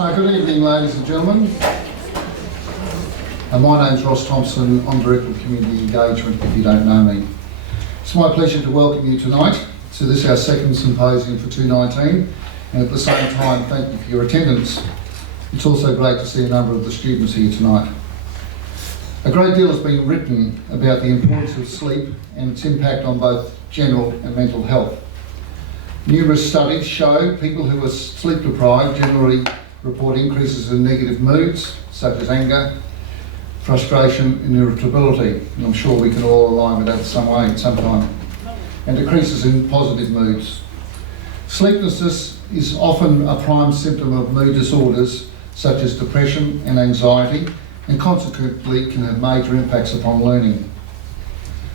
Good evening, ladies and gentlemen. My name's Ross Thompson. I'm Director of Community Engagement, if you don't know me. It's my pleasure to welcome you tonight to this, our second symposium for 2019, and at the same time, thank you for your attendance. It's also great to see a number of the students here tonight. A great deal has been written about the importance of sleep and its impact on both general and mental health. Numerous studies show people who are sleep deprived generally report increases in negative moods, such as anger, frustration and irritability. And I'm sure we can all align with that some way at some time. And decreases in positive moods. Sleeplessness is often a prime symptom of mood disorders such as depression and anxiety, and consequently can have major impacts upon learning.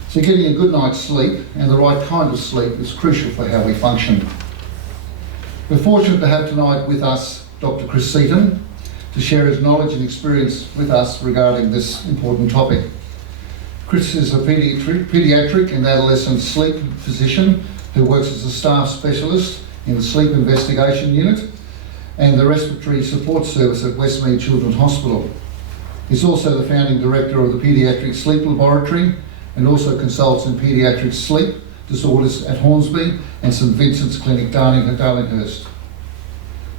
So getting a good night's sleep and the right kind of sleep is crucial for how we function. We're fortunate to have tonight with us Dr. Chris Seton to share his knowledge and experience with us regarding this important topic. Chris is a paediatric and adolescent sleep physician who works as a staff specialist in the Sleep Investigation Unit and the Respiratory Support Service at Westmead Children's Hospital. He's also the founding director of the Paediatric Sleep Laboratory and also consults in paediatric sleep disorders at Hornsby and St Vincent's Clinic, Darlinghurst.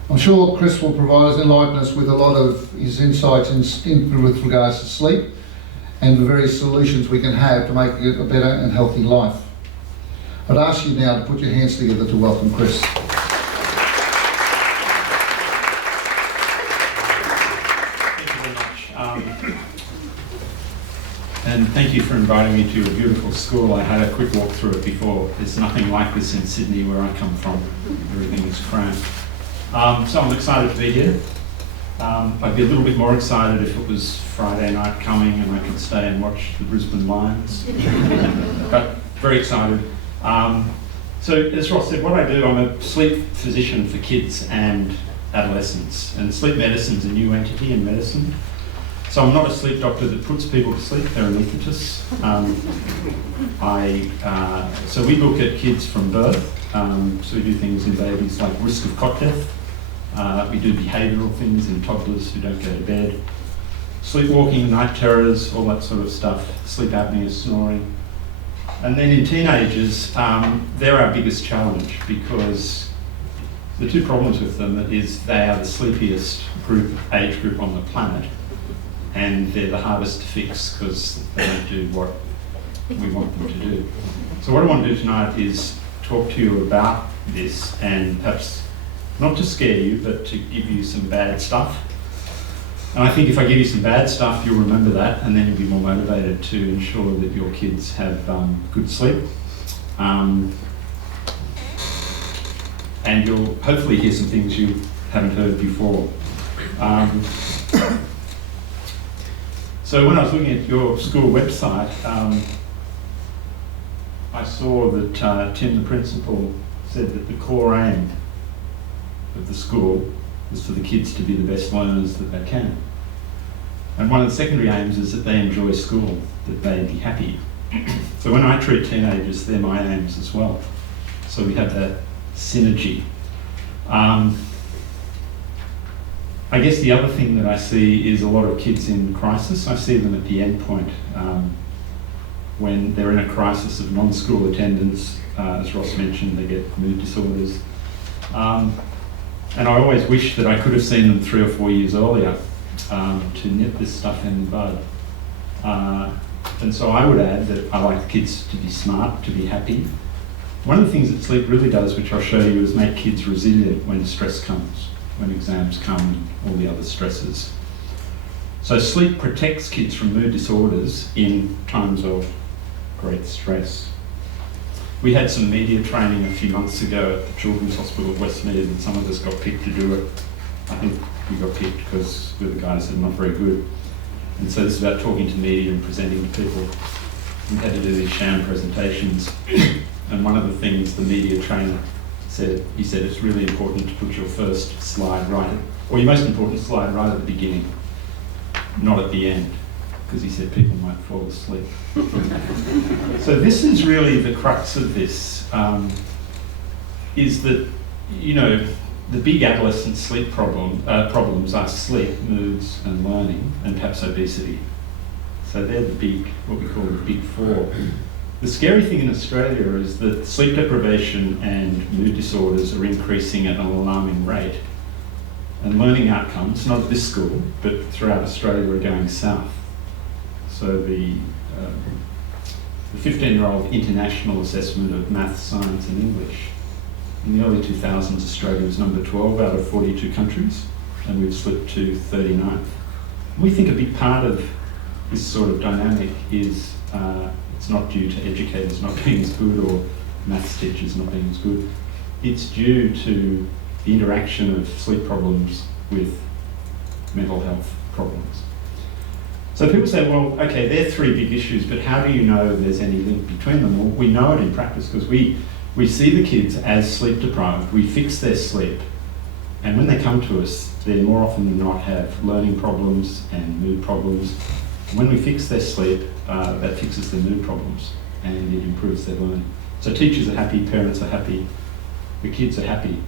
I'm sure Chris will enlighten us with a lot of his insights with regards to sleep and the various solutions we can have to make it a better and healthy life. I'd ask you now to put your hands together to welcome Chris. And thank you for inviting me to your beautiful school. I had a quick walk through it before. There's nothing like this in Sydney where I come from. Everything is cramped. So I'm excited to be here. I'd be a little bit more excited if it was Friday night coming and I could stay and watch the Brisbane Lions. But very excited. So as Ross said, what I do, I'm a sleep physician for kids and adolescents. And sleep medicine's a new entity in medicine. So I'm not a sleep doctor that puts people to sleep, they're anaesthetist. So we look at kids from birth. So we do things in babies like risk of cot death. We do behavioural things in toddlers who don't go to bed. Sleepwalking, night terrors, all that sort of stuff. Sleep apnea, snoring. And then in teenagers, they're our biggest challenge because the two problems with them is they are the sleepiest age group on the planet. And they're the hardest to fix because they don't do what we want them to do. So what I want to do tonight is talk to you about this and perhaps not to scare you, but to give you some bad stuff. And I think if I give you some bad stuff, you'll remember that and then you'll be more motivated to ensure that your kids have good sleep. And you'll hopefully hear some things you haven't heard before. So when I was looking at your school website, I saw that Tim, the principal, said that the core aim of the school is for the kids to be the best learners that they can. And one of the secondary aims is that they enjoy school, that they be happy. So when I treat teenagers, they're my aims as well. So we have that synergy. I guess the other thing that I see is a lot of kids in crisis. I see them at the end point when they're in a crisis of non-school attendance. As Ross mentioned, they get mood disorders. And I always wish that I could have seen them 3 or 4 years earlier to nip this stuff in the bud. And so I would add that I like the kids to be smart, to be happy. One of the things that sleep really does, which I'll show you, is make kids resilient when stress comes, when exams come and all the other stresses. So sleep protects kids from mood disorders in times of great stress. We had some media training a few months ago at the Children's Hospital of Westmead and some of us got picked to do it. I think we got picked because we're the guys that are not very good. And so this is about talking to media and presenting to people. We had to do these sham presentations. And one of the things the media trainer said, he said it's really important to put your first slide right, or your most important slide right at the beginning, not at the end, because he said people might fall asleep. So this is really the crux of this, is that, you know, the big adolescent sleep problems are sleep, moods, and learning, and perhaps obesity. So they're the big, what we call the big four. The scary thing in Australia is that sleep deprivation and mood disorders are increasing at an alarming rate. And learning outcomes, not at this school, but throughout Australia, are going south. So the 15-year-old international assessment of math, science and English, in the early 2000s, Australia was number 12 out of 42 countries, and we've slipped to 39th. We think a big part of this sort of dynamic is it's not due to educators not being as good or maths teachers not being as good. It's due to the interaction of sleep problems with mental health problems. So people say, well, okay, they're three big issues, but how do you know there's any link between them? Well, we know it in practice because we see the kids as sleep deprived, we fix their sleep, and when they come to us, they more often than not have learning problems and mood problems. And when we fix their sleep, that fixes their mood problems and it improves their learning. So teachers are happy, parents are happy, the kids are happy.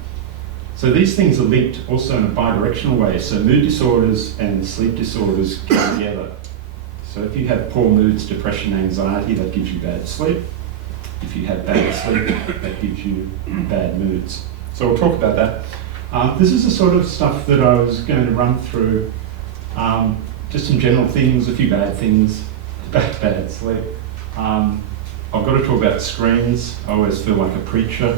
So these things are linked also in a bi-directional way. So mood disorders and sleep disorders go together. So if you have poor moods, depression, anxiety, that gives you bad sleep. If you have bad sleep, that gives you bad moods. So we'll talk about that. This is the sort of stuff that I was going to run through. Just some general things, a few bad things about bad sleep. I've got to talk about screens. I always feel like a preacher.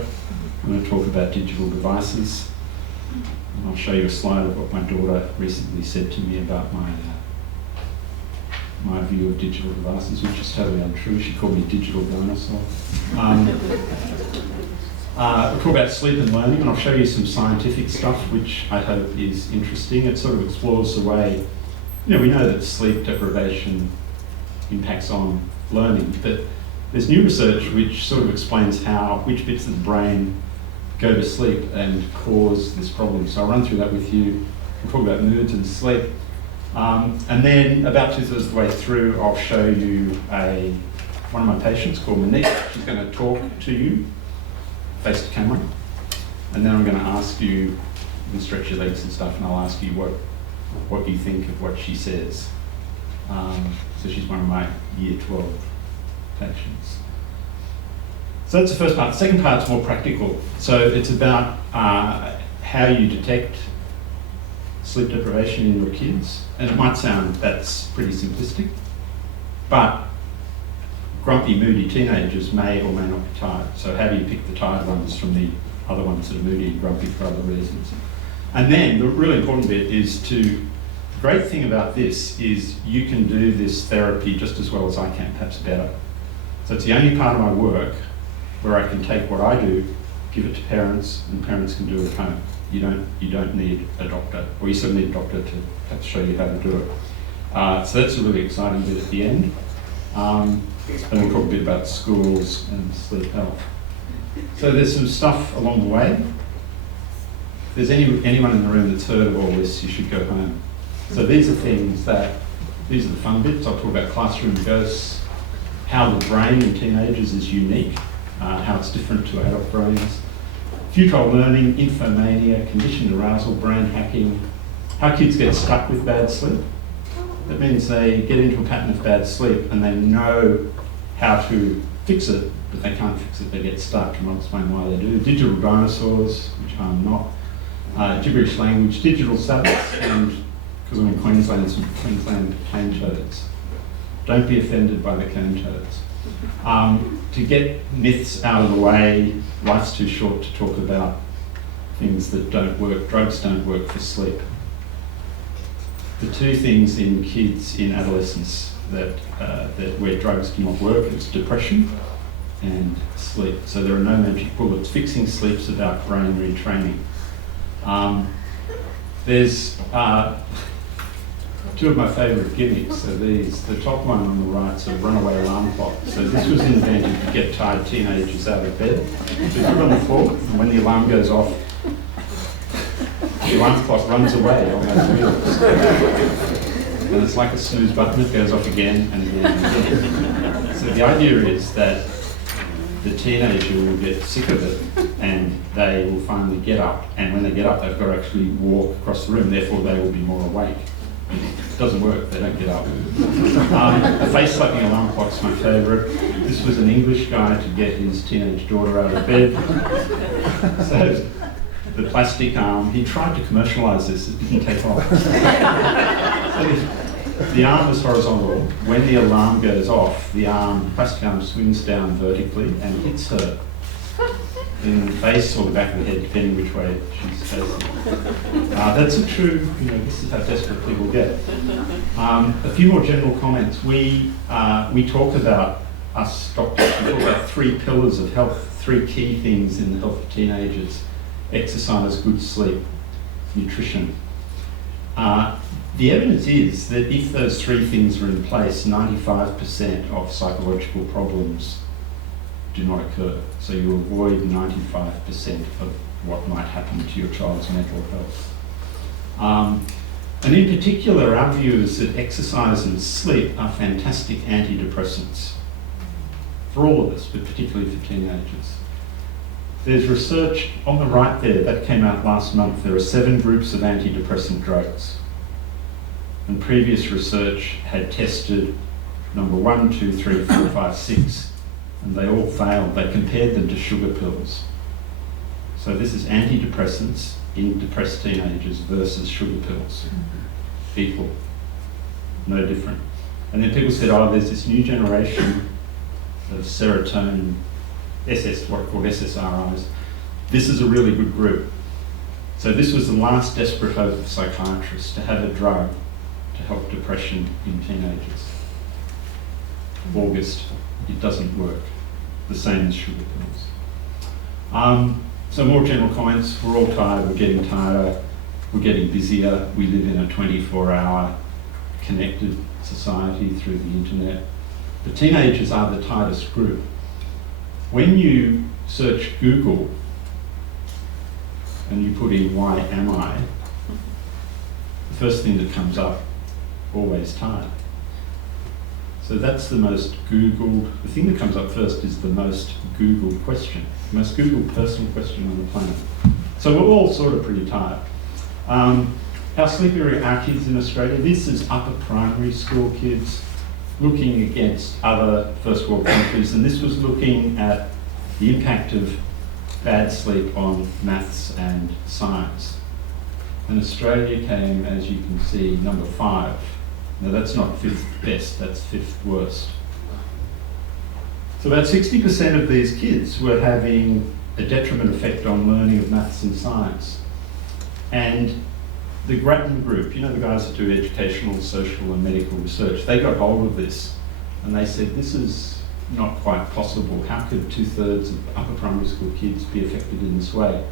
I'm going to talk about digital devices. And I'll show you a slide of what my daughter recently said to me about my view of digital devices, which is totally untrue. She called me digital dinosaur. We'll talk about sleep and learning, and I'll show you some scientific stuff which I hope is interesting. It sort of explores the way, we know that sleep deprivation impacts on learning, but there's new research which sort of explains which bits of the brain go to sleep and cause this problem. So I'll run through that with you. We'll talk about moods and sleep. And then about 2/3 of the way through, I'll show you one of my patients called Monique. She's going to talk to you face to camera. And then I'm going to ask you, you can stretch your legs and stuff, and I'll ask you what you think of what she says. So she's one of my year 12 patients. So that's the first part. The second part's more practical. So it's about how you detect sleep deprivation in your kids. And it might sound that's pretty simplistic, but grumpy, moody teenagers may or may not be tired. So how do you pick the tired ones from the other ones that are moody and grumpy for other reasons? And then the really important bit is the great thing about this is you can do this therapy just as well as I can, perhaps better. So it's the only part of my work where I can take what I do, give it to parents, and parents can do it at home. You don't need a doctor, or you sort of need a doctor to perhaps show you how to do it. So that's a really exciting bit at the end. And we'll talk a bit about schools and sleep health. So there's some stuff along the way. If there's anyone in the room that's heard of all this, you should go home. So these are the fun bits. I'll talk about classroom ghosts, how the brain in teenagers is unique, how it's different to adult brains, futile learning, infomania, conditioned arousal, brain hacking, how kids get stuck with bad sleep. That means they get into a pattern of bad sleep and they know how to fix it, but they can't fix it, they get stuck, and I'll explain why they do. Digital dinosaurs, which I'm not, gibberish language, digital sabbaths, and because I'm in Queensland, some Queensland cane toads. Don't be offended by the cane toads. To get myths out of the way, life's too short to talk about things that don't work. Drugs don't work for sleep. The two things in kids in adolescence that where drugs do not work is depression and sleep. So there are no magic bullets. Fixing sleep's about brain retraining. There's two of my favourite gimmicks are these. The top one on the right is a runaway alarm clock. So this was invented to get tired teenagers out of bed. So you put it on the floor, and when the alarm goes off, the alarm clock runs away on those wheels. And it's like a snooze button, it goes off again and again and again. So the idea is that the teenager will get sick of it and they will finally get up. And when they get up, they've got to actually walk across the room, therefore they will be more awake. It doesn't work, they don't get up. The face slapping alarm clock's my favourite. This was an English guy to get his teenage daughter out of bed. So the plastic arm, he tried to commercialise this, it didn't take off. So the arm is horizontal. When the alarm goes off, the plastic arm swings down vertically and hits her in the face or the back of the head, depending which way she's facing. That's a true, this is how desperate people get. A few more general comments. We talk about, us doctors, we talk about 3 pillars of health, 3 key things in the health of teenagers: exercise, good sleep, nutrition. The evidence is that if those 3 things are in place, 95% of psychological problems do not occur. So you avoid 95% of what might happen to your child's mental health. And in particular, our view is that exercise and sleep are fantastic antidepressants for all of us, but particularly for teenagers. There's research on the right there, that came out last month. There are 7 groups of antidepressant drugs. And previous research had tested number 1, 2, 3, 4, 5, 6. And they all failed. They compared them to sugar pills. So this is antidepressants in depressed teenagers versus sugar pills. Equal. No different. And then people said, oh, there's this new generation of serotonin, what are called SSRIs. This is a really good group. So this was the last desperate hope of psychiatrists, to have a drug to help depression in teenagers. August. It doesn't work. The same as sugar pills. So more general comments. We're all tired, we're getting tireder, we're getting busier. We live in a 24-hour connected society through the internet. The teenagers are the tightest group. When you search Google and you put in "why am I," the first thing that comes up, always tired. So that's the most Googled, the thing that comes up first is the most Googled question, the most Googled personal question on the planet. So we're all sort of pretty tired. How sleepy are our kids in Australia? This is upper primary school kids looking against other first world countries, and this was looking at the impact of bad sleep on maths and science. And Australia came, as you can see, number 5. Now that's not 5th best, that's 5th worst. So about 60% of these kids were having a detriment effect on learning of maths and science. And the Grattan group, the guys that do educational, social and medical research, they got hold of this and they said, this is not quite possible. How could 2/3 of upper primary school kids be affected in this way?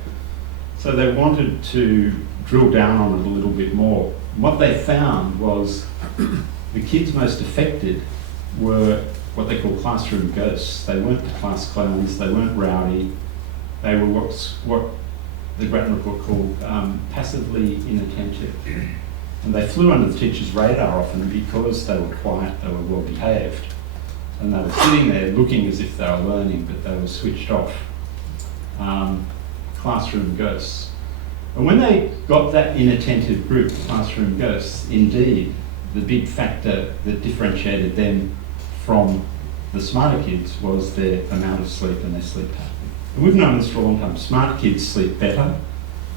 So they wanted to drill down on it a little bit more. What they found was the kids most affected were what they call classroom ghosts. They weren't the class clowns, they weren't rowdy, they were what the Grattan report called passively inattentive. And they flew under the teacher's radar often because they were quiet, they were well behaved. And they were sitting there looking as if they were learning, but they were switched off. Classroom ghosts. And when they got that inattentive group, classroom ghosts, indeed, the big factor that differentiated them from the smarter kids was their amount of sleep and their sleep pattern. And we've known this for a long time. Smart kids sleep better,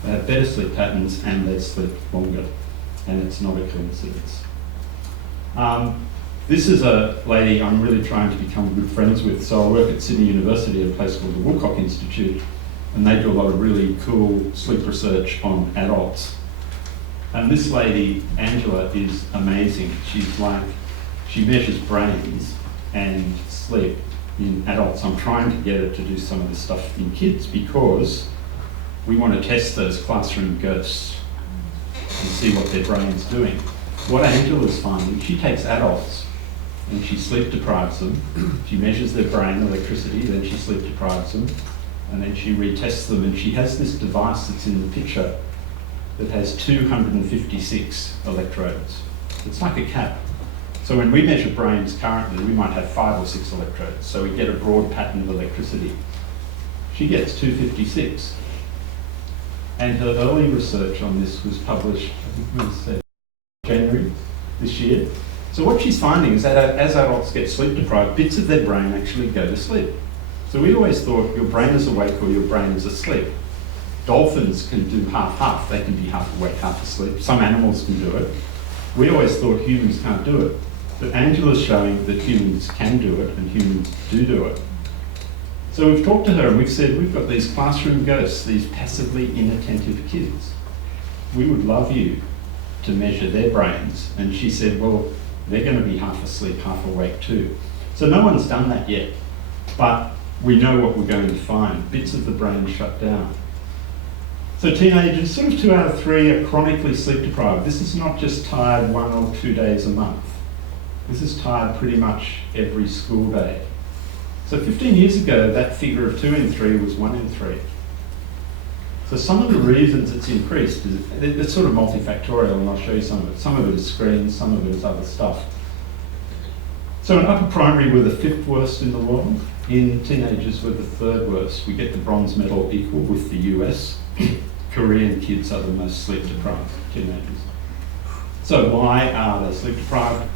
they have better sleep patterns, and they sleep longer. And it's not a coincidence. This is a lady I'm really trying to become good friends with. So I work at Sydney University at a place called the Woolcock Institute, and they do a lot of really cool sleep research on adults. And this lady, Angela, is amazing. She measures brains and sleep in adults. I'm trying to get her to do some of this stuff in kids because we want to test those classroom ghosts and see what their brain's doing. What Angela's finding, she takes adults and she sleep deprives them. She measures their brain electricity, then she sleep deprives them, and then she retests them, and she has this device that's in the picture that has 256 electrodes. It's like a cap. So So when we measure brains currently, we might have 5 or 6 electrodes, so we get a broad pattern of electricity. She gets 256. And her early research on this was published, I think it was January this year. So what she's finding is that as adults get sleep deprived, bits of their brain actually go to sleep. So we always thought your brain is awake or your brain is asleep. Dolphins can do half-half. They can be half awake, half asleep. Some animals can do it. We always thought humans can't do it. But Angela's showing that humans can do it and humans do it. So we've talked to her and we've said, we've got these classroom ghosts, these passively inattentive kids. We would love you to measure their brains. And she said, well, they're going to be half asleep, half awake too. So no one's done that yet, but we know what we're going to find. Bits of the brain shut down. So teenagers, sort of 2 out of 3 are chronically sleep deprived. This is not just tired 1 or 2 days a month. This is tired pretty much every school day. So 15 years ago, that figure of 2 in 3 was 1 in 3. So some of the reasons it's increased, it's sort of multifactorial, and I'll show you some of it. Some of it is screens, some of it is other stuff. So in upper primary, we're the 5th worst in the world. In teenagers, we're the 3rd worst. We get the bronze medal equal with the US. Korean kids are the most sleep deprived teenagers. So why are they sleep deprived?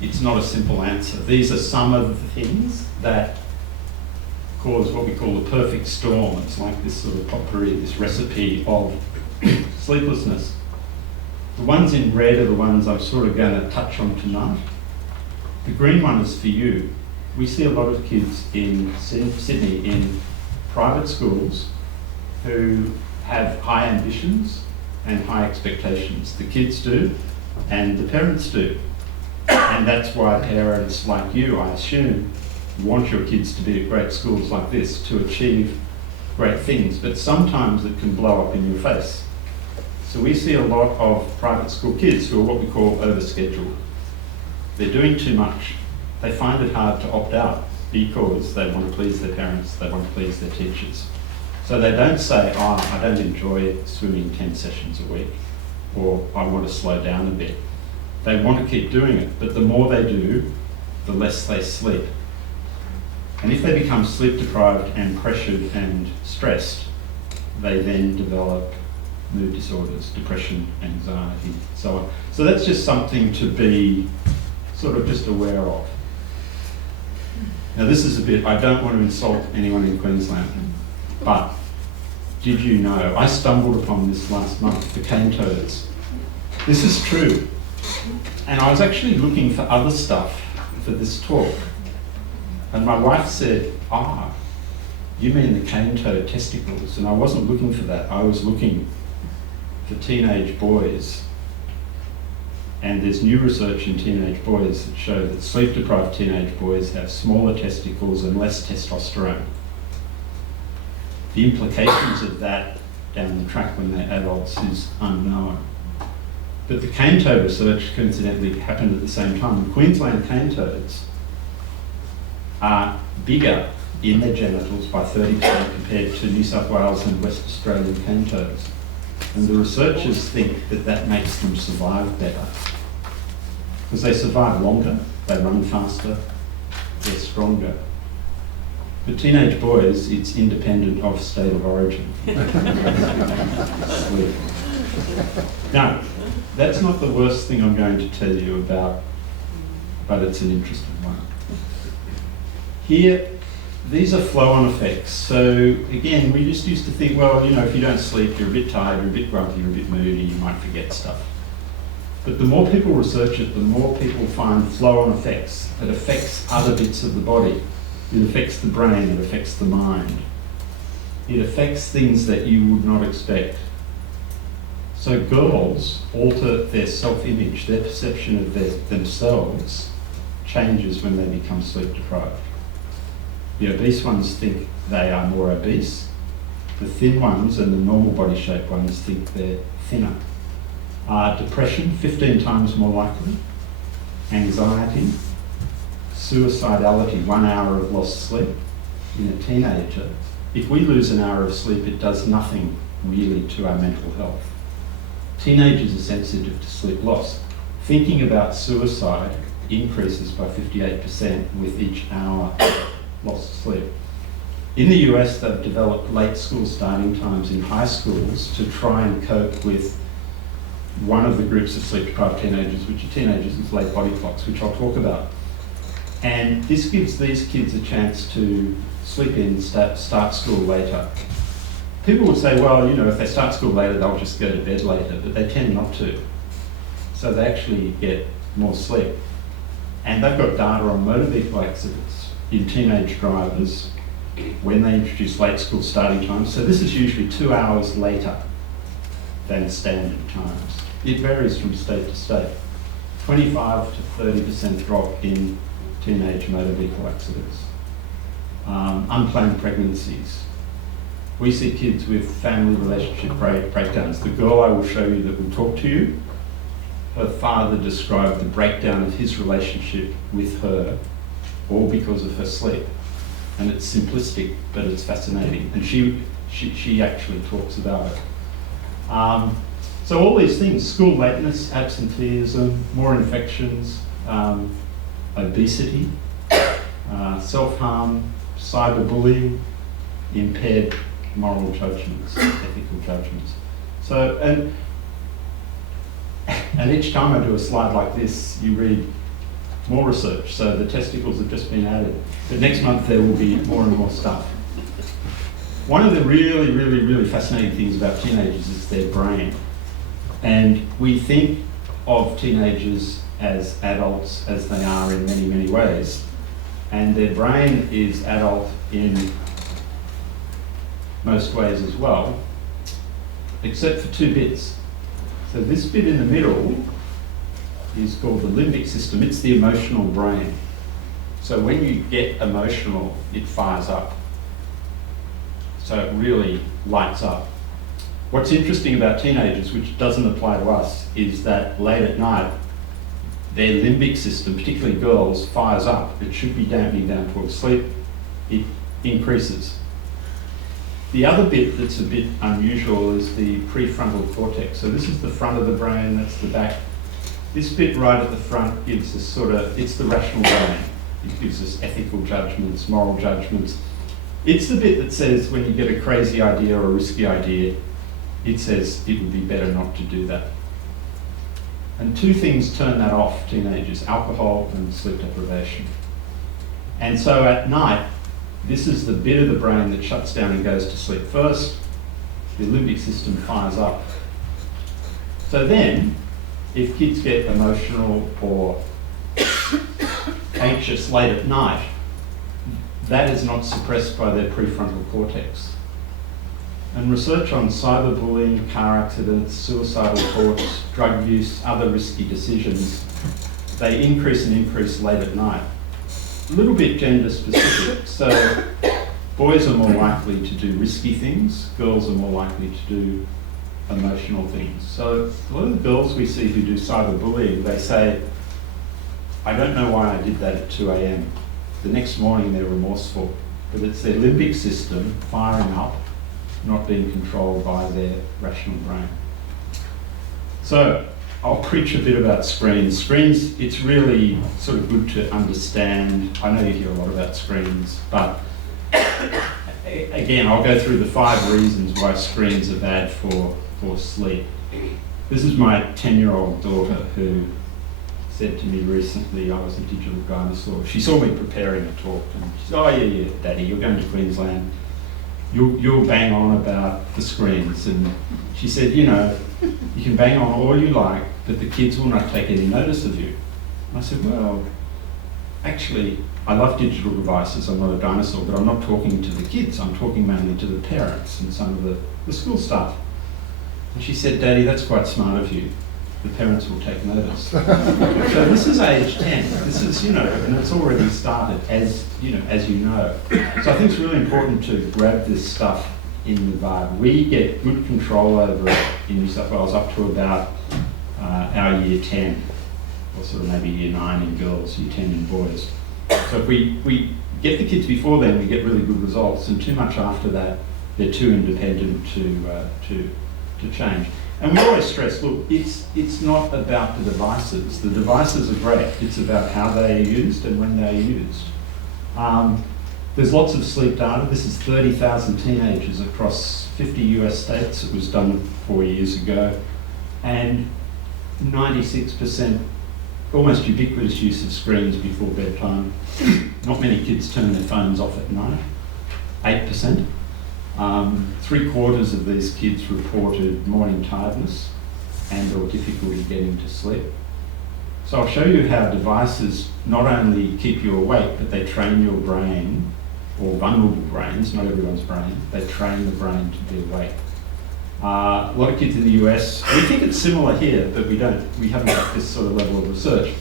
It's not a simple answer. These are some of the things that cause what we call the perfect storm. It's like this sort of potpourri, this recipe of sleeplessness. The ones in red are the ones I'm sort of going to touch on tonight. The green one is for you. We see a lot of kids in Sydney in private schools who have high ambitions and high expectations. The kids do, and the parents do. And that's why parents like you, I assume, want your kids to be at great schools like this to achieve great things, but sometimes it can blow up in your face. So we see a lot of private school kids who are what we call overscheduled. They're doing too much. They find it hard to opt out because they want to please their parents, they want to please their teachers. So they don't say, oh, I don't enjoy swimming 10 sessions a week, or I want to slow down a bit. They want to keep doing it, but the more they do, the less they sleep. And if they become sleep deprived and pressured and stressed, they then develop mood disorders, depression, anxiety, so on. So that's just something to be sort of just aware of. Now this is a bit, I don't want to insult anyone in Queensland, but did you know, I stumbled upon this last month, the cane toads. This is true. And I was actually looking for other stuff for this talk. And my wife said, you mean the cane toad testicles? And I wasn't looking for that. I was looking for teenage boys. And there's new research in teenage boys that show that sleep-deprived teenage boys have smaller testicles and less testosterone. The implications of that down the track when they're adults is unknown. But the cane toad research coincidentally happened at the same time. The Queensland cane toads are bigger in their genitals by 30% compared to New South Wales and West Australian cane toads. And the researchers think that that makes them survive better. Because they survive longer, they run faster, they're stronger. For teenage boys, it's independent of state of origin. Now, that's not the worst thing I'm going to tell you about, but it's an interesting one. Here, these are flow-on effects. So again, we just used to think, well, you know, if you don't sleep, you're a bit tired, you're a bit grumpy, you're a bit moody, you might forget stuff. But the more people research it, the more people find flow-on effects. It affects other bits of the body. It affects the brain, it affects the mind. It affects things that you would not expect. So girls alter their self-image, their perception of themselves changes when they become sleep-deprived. The obese ones think they are more obese. The thin ones and the normal body shape ones think they're thinner. Depression, 15 times more likely. Anxiety. Suicidality, 1 hour of lost sleep. In a teenager, if we lose an hour of sleep, it does nothing really to our mental health. Teenagers are sensitive to sleep loss. Thinking about suicide increases by 58% with each hour lost sleep. In the US, they've developed late school starting times in high schools to try and cope with one of the groups of sleep-deprived teenagers, which are teenagers with late body clocks, which I'll talk about. And this gives these kids a chance to sleep in, start school later. People would say, well, you know, if they start school later, they'll just go to bed later, but they tend not to. So they actually get more sleep. And they've got data on motor vehicle accidents in teenage drivers when they introduce late school starting times. So this is usually 2 hours later than standard times. It varies from state to state. 25 to 30% drop in teenage motor vehicle accidents. Unplanned pregnancies. We see kids with family relationship breakdowns. The girl I will show you that will talk to you, her father described the breakdown of his relationship with her, all because of her sleep. And it's simplistic, but it's fascinating. And she actually talks about it. So all these things, school lateness, absenteeism, more infections, obesity, self-harm, cyberbullying, impaired moral judgments, ethical judgments. So, and each time I do a slide like this, you read more research. So the testicles have just been added. But next month there will be more and more stuff. One of the really, really, really fascinating things about teenagers is their brain. And we think of teenagers as adults as they are in many, many ways. And their brain is adult in most ways as well, except for 2 bits. So this bit in the middle is called the limbic system. It's the emotional brain. So when you get emotional, it fires up. So it really lights up. What's interesting about teenagers, which doesn't apply to us, is that late at night, their limbic system, particularly girls, fires up. It should be dampening down towards sleep. It increases. The other bit that's a bit unusual is the prefrontal cortex. So this is the front of the brain, that's the back. This bit right at the front gives us it's the rational brain. It gives us ethical judgments, moral judgments. It's the bit that says when you get a crazy idea or a risky idea, it says it would be better not to do that. And 2 things turn that off, teenagers: alcohol and sleep deprivation. And so at night, this is the bit of the brain that shuts down and goes to sleep first. The limbic system fires up. So then, if kids get emotional or anxious late at night, that is not suppressed by their prefrontal cortex. And research on cyberbullying, car accidents, suicidal thoughts, drug use, other risky decisions, they increase late at night. A little bit gender specific. So boys are more likely to do risky things, girls are more likely to do emotional things. So a lot of the girls we see who do cyberbullying, they say, I don't know why I did that at 2 a.m. The next morning they're remorseful, but it's their limbic system firing up, not being controlled by their rational brain. So I'll preach a bit about screens. Screens, it's really sort of good to understand. I know you hear a lot about screens, but again, I'll go through the 5 reasons why screens are bad for sleep. This is my 10-year-old daughter who said to me recently, I was a digital dinosaur. She saw me preparing a talk and she said, oh yeah, Daddy, you're going to Queensland. You'll bang on about the screens. And she said, you know, you can bang on all you like, but the kids will not take any notice of you. And I said, well, actually, I love digital devices. I'm not a dinosaur, but I'm not talking to the kids. I'm talking mainly to the parents and some of the school staff. And she said, Daddy, that's quite smart of you. The parents will take notice. So this is age 10. This is, you know, and it's already started, as you know. So I think it's really important to grab this stuff in the bud. We get good control over it in New South Wales up to about our year 10, or sort of maybe year 9 in girls, year 10 in boys. So if we get the kids before then, we get really good results, and too much after that, they're too independent to change. And we always stress, look, it's not about the devices. The devices are great. It's about how they are used and when they are used. There's lots of sleep data. This is 30,000 teenagers across 50 US states. It was done 4 years ago. And 96%, almost ubiquitous use of screens before bedtime. Not many kids turn their phones off at night. 8%. 3/4 of these kids reported morning tiredness and or difficulty getting to sleep. So I'll show you how devices not only keep you awake, but they train your brain, or vulnerable brains, not everyone's brain, they train the brain to be awake. A lot of kids in the US, we think it's similar here, but we haven't got this sort of level of research.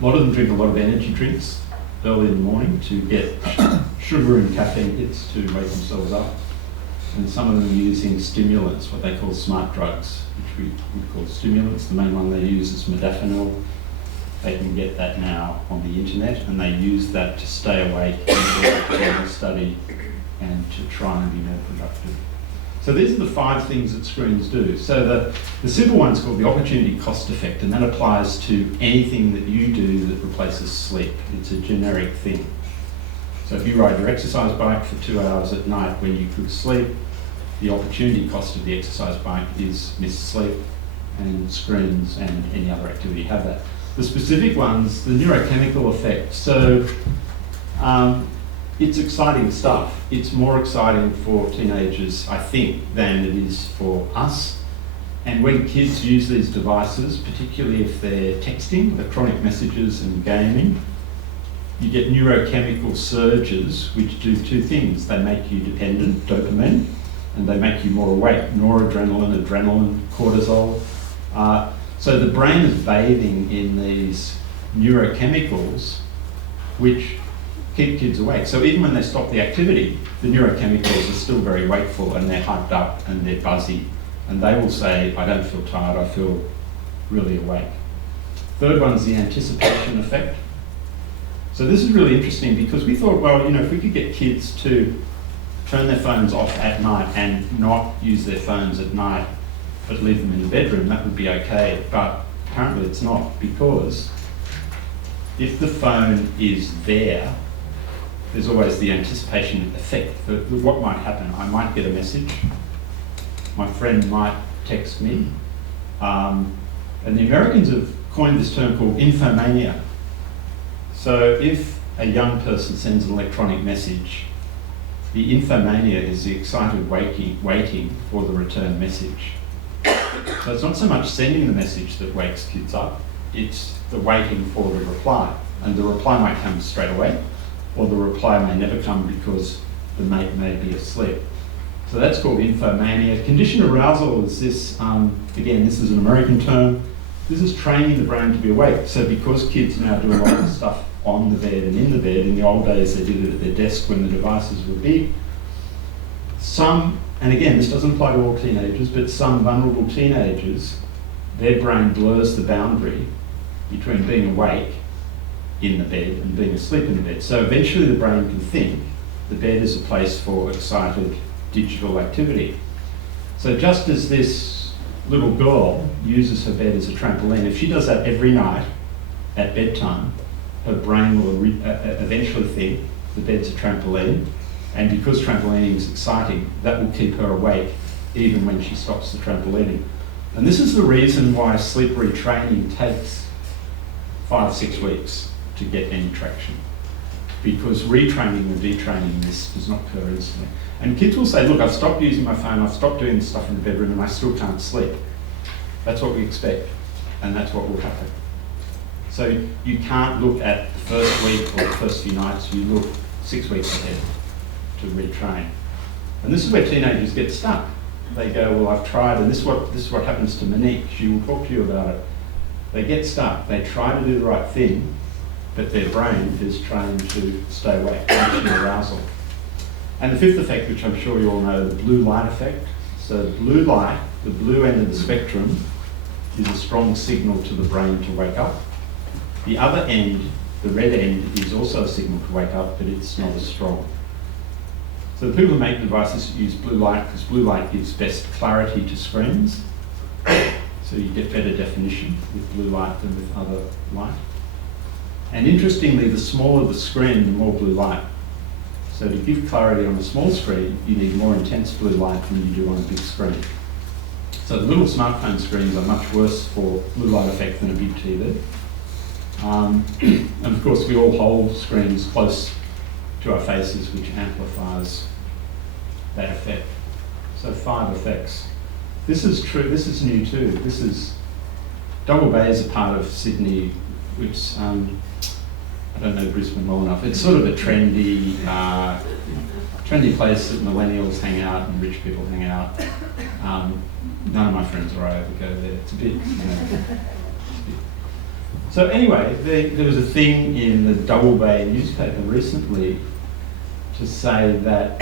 A lot of them drink a lot of energy drinks early in the morning to get sugar and caffeine hits to wake themselves up. And some of them are using stimulants, what they call smart drugs, which we would call stimulants. The main one they use is modafinil. They can get that now on the internet, and they use that to stay awake in the study and to try and be more productive. So these are the 5 things that screens do. So the simple one's called the opportunity cost effect, and that applies to anything that you do that replaces sleep. It's a generic thing. So if you ride your exercise bike for 2 hours at night when you could sleep, the opportunity cost of the exercise bike is missed sleep, and screens and any other activity have that. The specific ones, the neurochemical effect. So it's exciting stuff. It's more exciting for teenagers, I think, than it is for us. And when kids use these devices, particularly if they're texting, electronic messages and gaming, you get neurochemical surges which do 2 things. They make you dependent, dopamine, and they make you more awake, noradrenaline, adrenaline, cortisol. So the brain is bathing in these neurochemicals which keep kids awake. So even when they stop the activity, the neurochemicals are still very wakeful and they're hyped up and they're buzzy. And they will say, I don't feel tired, I feel really awake. Third one's the anticipation effect. So this is really interesting because we thought, well, if we could get kids to turn their phones off at night and not use their phones at night, but leave them in the bedroom, that would be okay. But apparently it's not, because if the phone is there, there's always the anticipation effect. What might happen? I might get a message. My friend might text me. And the Americans have coined this term called infomania. So if a young person sends an electronic message, the infomania is the excited waiting for the return message. So it's not so much sending the message that wakes kids up, it's the waiting for the reply. And the reply might come straight away, or the reply may never come because the mate may be asleep. So that's called infomania. Conditioned arousal is this, again, this is an American term. This is training the brain to be awake. So because kids now do a lot of stuff on the bed and in the bed, in the old days they did it at their desk when the devices were big, and again, this doesn't apply to all teenagers, but some vulnerable teenagers, their brain blurs the boundary between being awake in the bed and being asleep in the bed. So eventually the brain can think the bed is a place for excited digital activity. So just as this little girl uses her bed as a trampoline, if she does that every night at bedtime, her brain will eventually think the bed's a trampoline, and because trampolining is exciting, that will keep her awake even when she stops the trampolining. And this is the reason why sleep retraining takes 5-6 weeks to get any traction, because retraining and detraining this does not occur instantly. And kids will say, look, I've stopped using my phone, I've stopped doing this stuff in the bedroom, and I still can't sleep. That's what we expect, and that's what will happen. So you can't look at the first week or the first few nights, you look 6 weeks ahead to retrain. And this is where teenagers get stuck. They go, well, I've tried, and this is what happens to Monique. She will talk to you about it. They get stuck. They try to do the right thing, but their brain is trained to stay awake, conditioned arousal. And the fifth effect, which I'm sure you all know, the blue light effect. So blue light, the blue end of the spectrum, is a strong signal to the brain to wake up. The other end, the red end, is also a signal to wake up, but it's not as strong. So the people who make devices use blue light because blue light gives best clarity to screens. So you get better definition with blue light than with other light. And interestingly, the smaller the screen, the more blue light. So to give clarity on a small screen, you need more intense blue light than you do on a big screen. So the little smartphone screens are much worse for blue light effect than a big TV. And of course, we all hold screens close to our faces, which amplifies that effect. So 5 effects. This is true, this is new too. This is, Double Bay is a part of Sydney, which, I don't know Brisbane well enough. It's sort of a trendy place that millennials hang out and rich people hang out. None of my friends or I ever go there. It's a bit, So anyway, there was a thing in the Double Bay newspaper recently to say that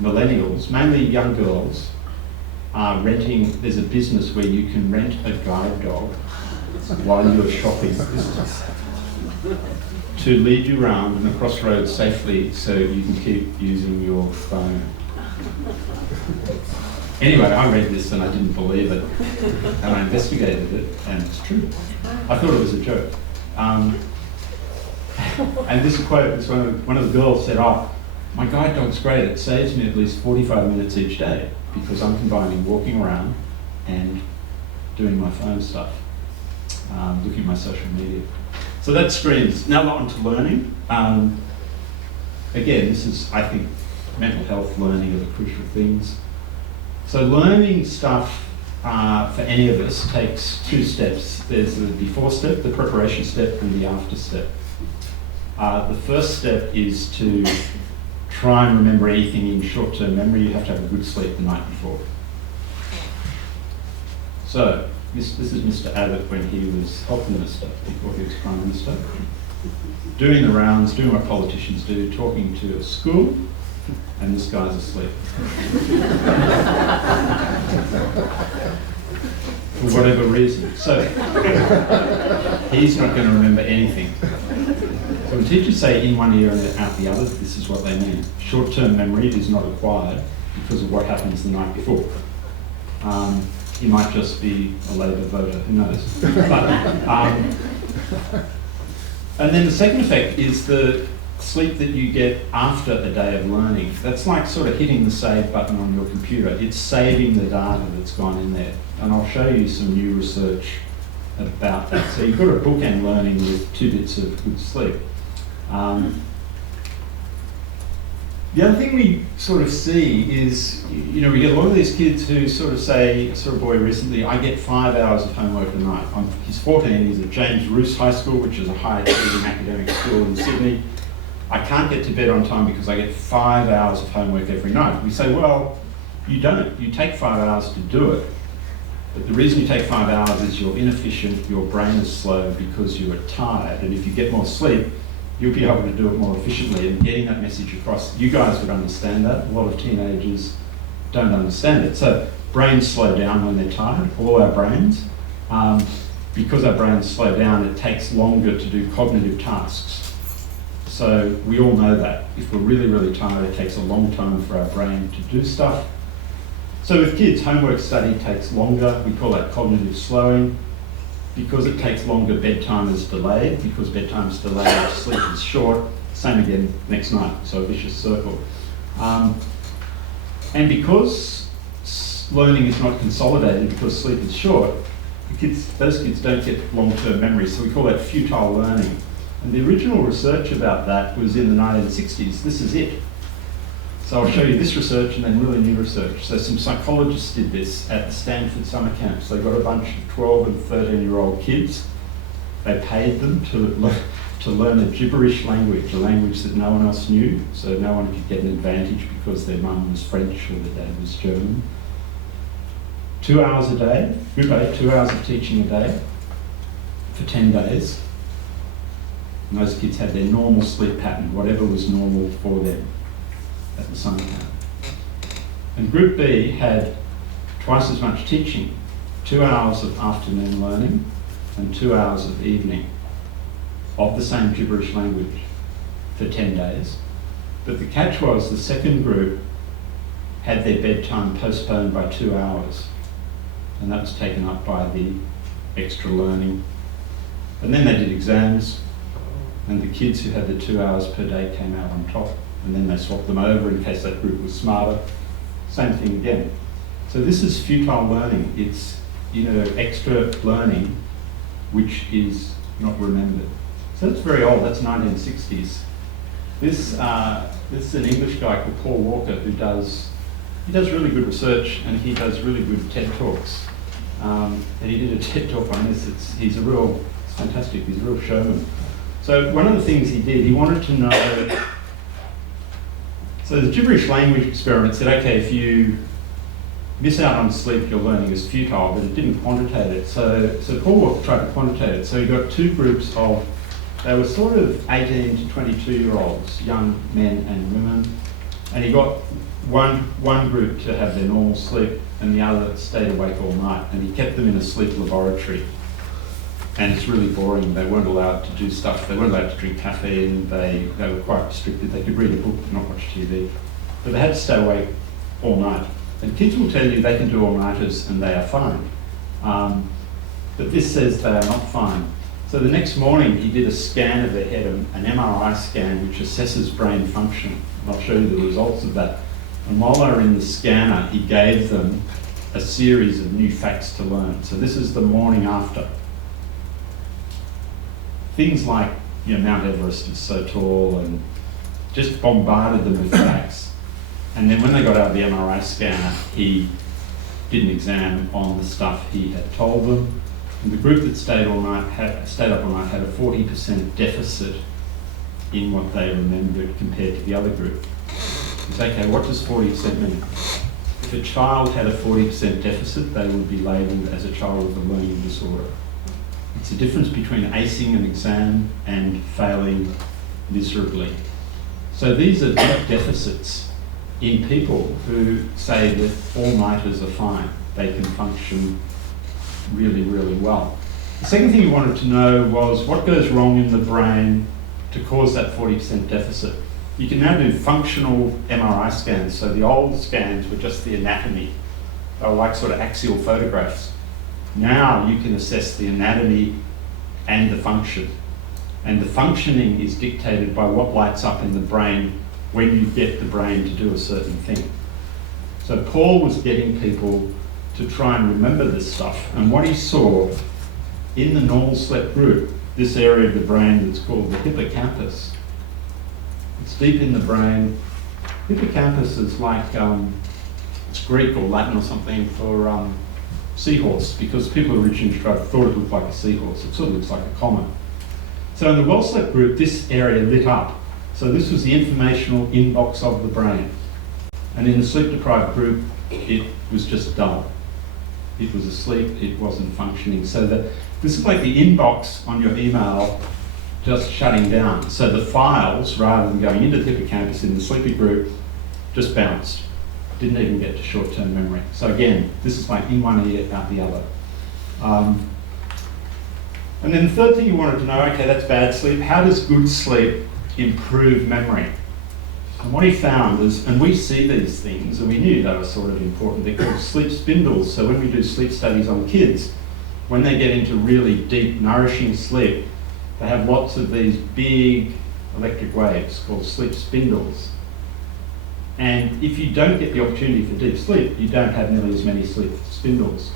millennials, mainly young girls, are renting, there's a business where you can rent a guide dog while you're shopping to lead you around in the crossroads safely so you can keep using your phone. Anyway, I read this and I didn't believe it, and I investigated it, and it's true. I thought it was a joke. And this quote is one of the girls said, "Oh, my guide dog's great, it saves me at least 45 minutes each day because I'm combining walking around and doing my phone stuff, looking at my social media." So that's screens. Now on to learning. Again, this is, I think, mental health learning are the crucial things. So learning stuff for any of us takes 2 steps. There's the before step, the preparation step, and the after step. The first step is to try and remember anything in short-term memory. You have to have a good sleep the night before. So this is Mr. Abbott when he was health minister, before he was prime minister, doing the rounds, doing what politicians do, talking to a school, and this guy's asleep. For whatever reason. So he's not going to remember anything. So when teachers say in one ear and out the other, this is what they mean. Short-term memory is not acquired because of what happens the night before. He might just be a Labour voter, who knows. But, and then the second effect is the sleep that you get after a day of learning. That's like sort of hitting the save button on your computer. It's saving the data that's gone in there. And I'll show you some new research about that. So you've got a bookend learning with 2 bits of good sleep. The other thing we sort of see is, we get a lot of these kids who sort of say, I saw a boy recently, I get 5 hours of homework a night. He's 14, he's at James Roos High School, which is a high-achieving academic school in Sydney. I can't get to bed on time because I get 5 hours of homework every night. We say, well, you don't. You take 5 hours to do it. But the reason you take 5 hours is you're inefficient, your brain is slow because you are tired. And if you get more sleep, you'll be able to do it more efficiently. And getting that message across, you guys would understand that. A lot of teenagers don't understand it. So brains slow down when they're tired, all our brains. Because our brains slow down, it takes longer to do cognitive tasks. So we all know that. If we're really, really tired, it takes a long time for our brain to do stuff. So with kids, homework study takes longer. We call that cognitive slowing. Because it takes longer, bedtime is delayed. Because bedtime is delayed, sleep is short. Same again next night, so a vicious circle. And because learning is not consolidated, because sleep is short, those kids don't get long-term memory, so we call that futile learning. And the original research about that was in the 1960s. This is it. So I'll show you this research and then really new research. So some psychologists did this at the Stanford summer camps. They got a bunch of 12 and 13-year-old kids. They paid them to learn a gibberish language, a language that no one else knew, so no one could get an advantage because their mum was French or their dad was German. 2 hours a day, good rate, 2 hours of teaching a day for 10 days. And those kids had their normal sleep pattern, whatever was normal for them at the summer camp. And Group B had twice as much teaching, 2 hours of afternoon learning and 2 hours of evening of the same gibberish language for 10 days. But the catch was the second group had their bedtime postponed by 2 hours. and that was taken up by the extra learning. And then they did exams, and the kids who had the 2 hours per day came out on top, and then they swapped them over in case that group was smarter. Same thing again. So this is futile learning. It's, extra learning which is not remembered. So that's very old, that's 1960s. This is an English guy called Paul Walker who does really good research, and he does really good TED Talks. And he did a TED Talk on this. It's fantastic, he's a real showman. So one of the things he did, he wanted to know, so the gibberish language experiment said, okay, if you miss out on sleep, your learning is futile, but it didn't quantitate it. So Paul Walker tried to quantitate it. So he got two groups they were sort of 18 to 22-year-olds, young men and women, and he got one group to have their normal sleep and the other stayed awake all night, and he kept them in a sleep laboratory. And it's really boring. They weren't allowed to do stuff. They weren't allowed to drink caffeine. They were quite restricted. They could read a book but not watch TV. But they had to stay awake all night. And kids will tell you they can do all-nighters and they are fine. But this says they are not fine. So the next morning he did a scan of their head, an MRI scan which assesses brain function. And I'll show you the results of that. And while they were in the scanner, he gave them a series of new facts to learn. So this is the morning after. Things like, Mount Everest is so tall, and just bombarded them with facts. And then when they got out of the MRI scanner, he did an exam on the stuff he had told them. And the group that stayed up all night had a 40% deficit in what they remembered compared to the other group. It's okay, what does 40% mean? If a child had a 40% deficit, they would be labelled as a child with a learning disorder. It's the difference between acing an exam and failing miserably. So these are deep deficits in people who say that all-nighters are fine. They can function really, really well. The second thing we wanted to know was what goes wrong in the brain to cause that 40% deficit. You can now do functional MRI scans. So the old scans were just the anatomy. They were like sort of axial photographs. Now you can assess the anatomy and the function. And the functioning is dictated by what lights up in the brain when you get the brain to do a certain thing. So Paul was getting people to try and remember this stuff. And what he saw in the normal slept group, this area of the brain that's called the hippocampus, it's deep in the brain. Hippocampus is like, it's Greek or Latin or something for seahorse, because people originally thought it looked like a seahorse. It sort of looks like a comet. So in the well-slept group, this area lit up. So this was the informational inbox of the brain. And in the sleep-deprived group, it was just dull. It was asleep, it wasn't functioning. So this is like the inbox on your email just shutting down. So the files, rather than going into the hippocampus in the sleepy group, just bounced. Didn't even get to short-term memory. So again, this is like in one ear, out the other. And then the third thing you wanted to know, okay, that's bad sleep. How does good sleep improve memory? And what he found is, and we see these things, and we knew they were sort of important, they're called sleep spindles. So when we do sleep studies on kids, when they get into really deep, nourishing sleep, they have lots of these big electric waves called sleep spindles. And if you don't get the opportunity for deep sleep, you don't have nearly as many sleep spindles.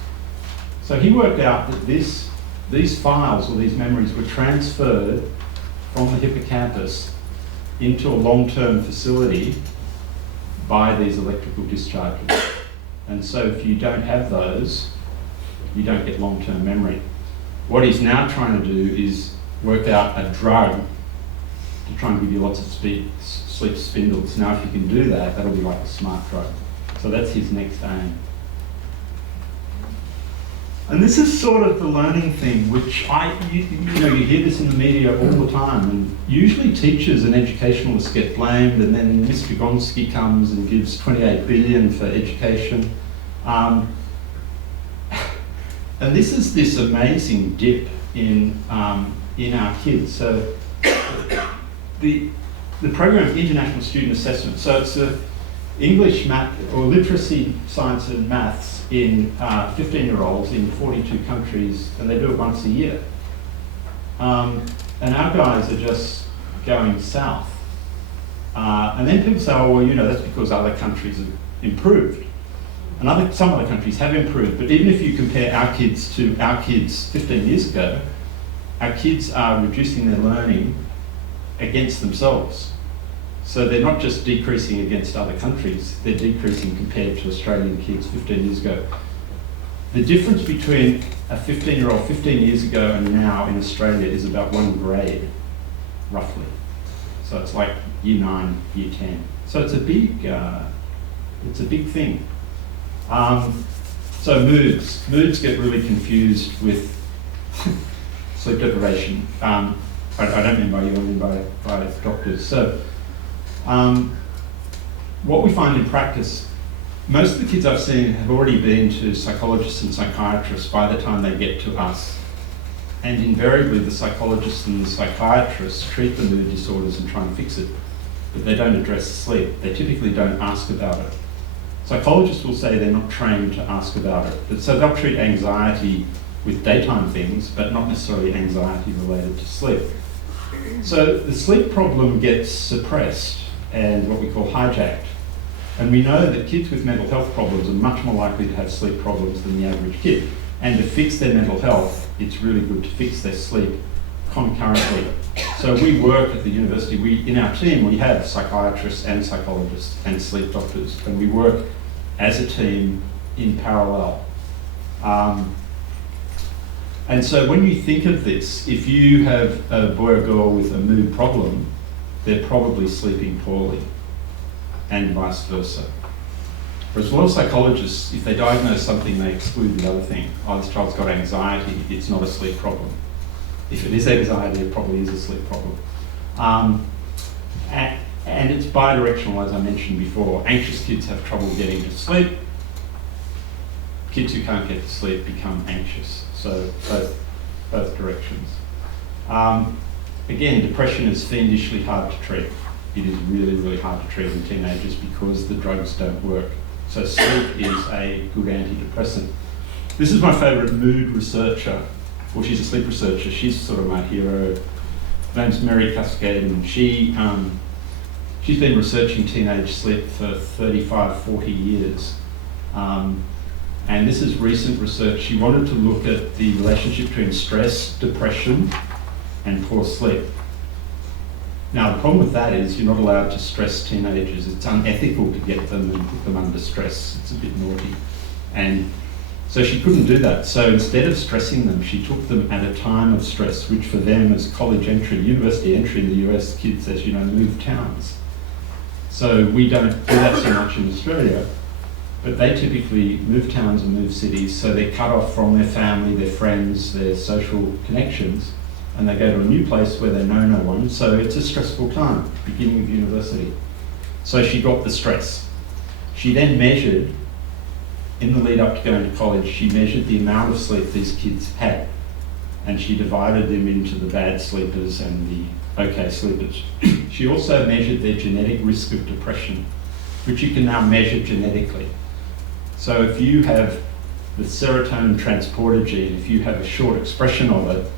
So he worked out that these files or these memories were transferred from the hippocampus into a long-term facility by these electrical discharges. And so if you don't have those, you don't get long-term memory. What he's now trying to do is work out a drug to try and give you lots of sleep spindles. Now if you can do that, that'll be like a smart drug. So that's his next aim. And this is sort of the learning thing, which you hear this in the media all the time, and usually teachers and educationalists get blamed, and then Mr. Gonski comes and gives 28 billion for education. And this is this amazing dip in our kids. So the program International Student Assessment, so English, math, or literacy, science and maths in 15-year-olds in 42 countries, and they do it once a year. And our guys are just going south. And then people say, oh, well, you know, that's because other countries have improved. And some other countries have improved, but even if you compare our kids to our kids 15 years ago, our kids are reducing their learning against themselves. So they're not just decreasing against other countries, they're decreasing compared to Australian kids 15 years ago. The difference between a 15-year-old 15 years ago and now in Australia is about 1 grade, roughly. So it's like year 9, year 10. So it's a big thing. So moods get really confused with sleep deprivation. I don't mean by you, I mean by doctors. So what we find in practice, most of the kids I've seen have already been to psychologists and psychiatrists by the time they get to us. And invariably the psychologists and the psychiatrists treat the mood disorders and try and fix it, but they don't address sleep. They typically don't ask about it. Psychologists will say they're not trained to ask about it, but so they'll treat anxiety with daytime things, but not necessarily anxiety related to sleep. So the sleep problem gets suppressed and what we call hijacked. And we know that kids with mental health problems are much more likely to have sleep problems than the average kid. And to fix their mental health, it's really good to fix their sleep concurrently. So we work at the university, in our team we have psychiatrists and psychologists and sleep doctors, and we work as a team in parallel. And so when you think of this, if you have a boy or girl with a mood problem, they're probably sleeping poorly, and vice versa. Whereas a lot of psychologists, if they diagnose something, they exclude the other thing. Oh, this child's got anxiety, it's not a sleep problem. If it is anxiety, it probably is a sleep problem. And it's bidirectional, as I mentioned before. Anxious kids have trouble getting to sleep. Kids who can't get to sleep become anxious. So both directions. Again, depression is fiendishly hard to treat. It is really, really hard to treat in teenagers because the drugs don't work. So sleep is a good antidepressant. This is my favourite mood researcher. Well, she's a sleep researcher. She's sort of my hero. Her name's Mary Cascade, and she's been researching teenage sleep for 35, 40 years. And this is recent research. She wanted to look at the relationship between stress, depression, and poor sleep. Now, the problem with that is you're not allowed to stress teenagers. It's unethical to get them and put them under stress. It's a bit naughty. And so she couldn't do that. So instead of stressing them, she took them at a time of stress, which for them is college entry, university entry in the US, kids, as you know, move towns. So we don't do that so much in Australia, but they typically move towns and move cities, so they're cut off from their family, their friends, their social connections, and they go to a new place where they know no one, so it's a stressful time, beginning of university. So she got the stress. She then measured, in the lead up to going to college, she measured the amount of sleep these kids had, and she divided them into the bad sleepers and the okay sleepers. She also measured their genetic risk of depression, which you can now measure genetically. So if you have the serotonin transporter gene, if you have a short expression of it,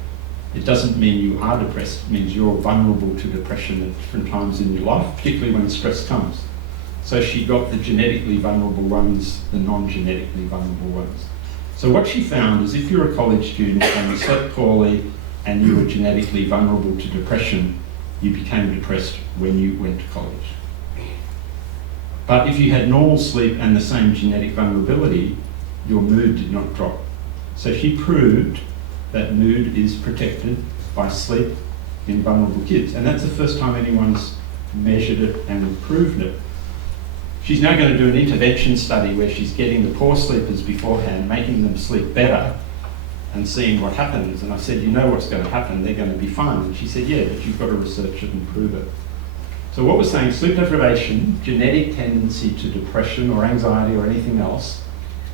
it doesn't mean you are depressed, it means you're vulnerable to depression at different times in your life, particularly when stress comes. So she got the genetically vulnerable ones, the non-genetically vulnerable ones. So what she found is if you're a college student and you slept poorly and you were genetically vulnerable to depression, you became depressed when you went to college. But if you had normal sleep and the same genetic vulnerability, your mood did not drop. So she proved that mood is protected by sleep in vulnerable kids. And that's the first time anyone's measured it and proved it. She's now going to do an intervention study where she's getting the poor sleepers beforehand, making them sleep better and seeing what happens. And I said, you know what's going to happen, they're going to be fine. And she said, yeah, but you've got to research it and prove it. So what we're saying, sleep deprivation, genetic tendency to depression or anxiety or anything else,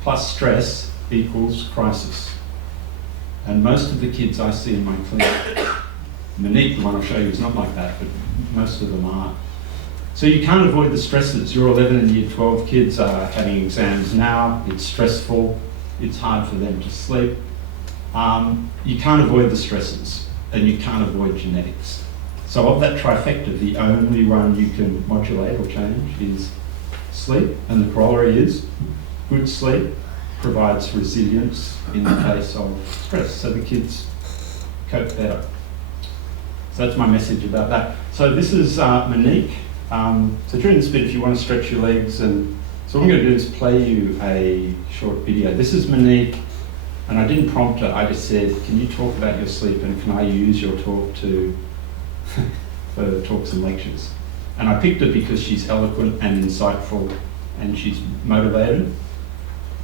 plus stress equals crisis. And most of the kids I see in my clinic, Monique, the one I'll show you, is not like that, but most of them are. So you can't avoid the stresses. Your 11 and year 12 kids are having exams now. It's stressful. It's hard for them to sleep. You can't avoid the stresses, and you can't avoid genetics. So of that trifecta, the only one you can modulate or change is sleep, and the corollary is good sleep provides resilience in the face of stress, so the kids cope better. So that's my message about that. So this is Monique. So during this bit, if you want to stretch your legs, and so what I'm going to do is play you a short video. This is Monique, and I didn't prompt her. I just said, can you talk about your sleep, and can I use your talk to for talks and lectures? And I picked her because she's eloquent and insightful, and she's motivated.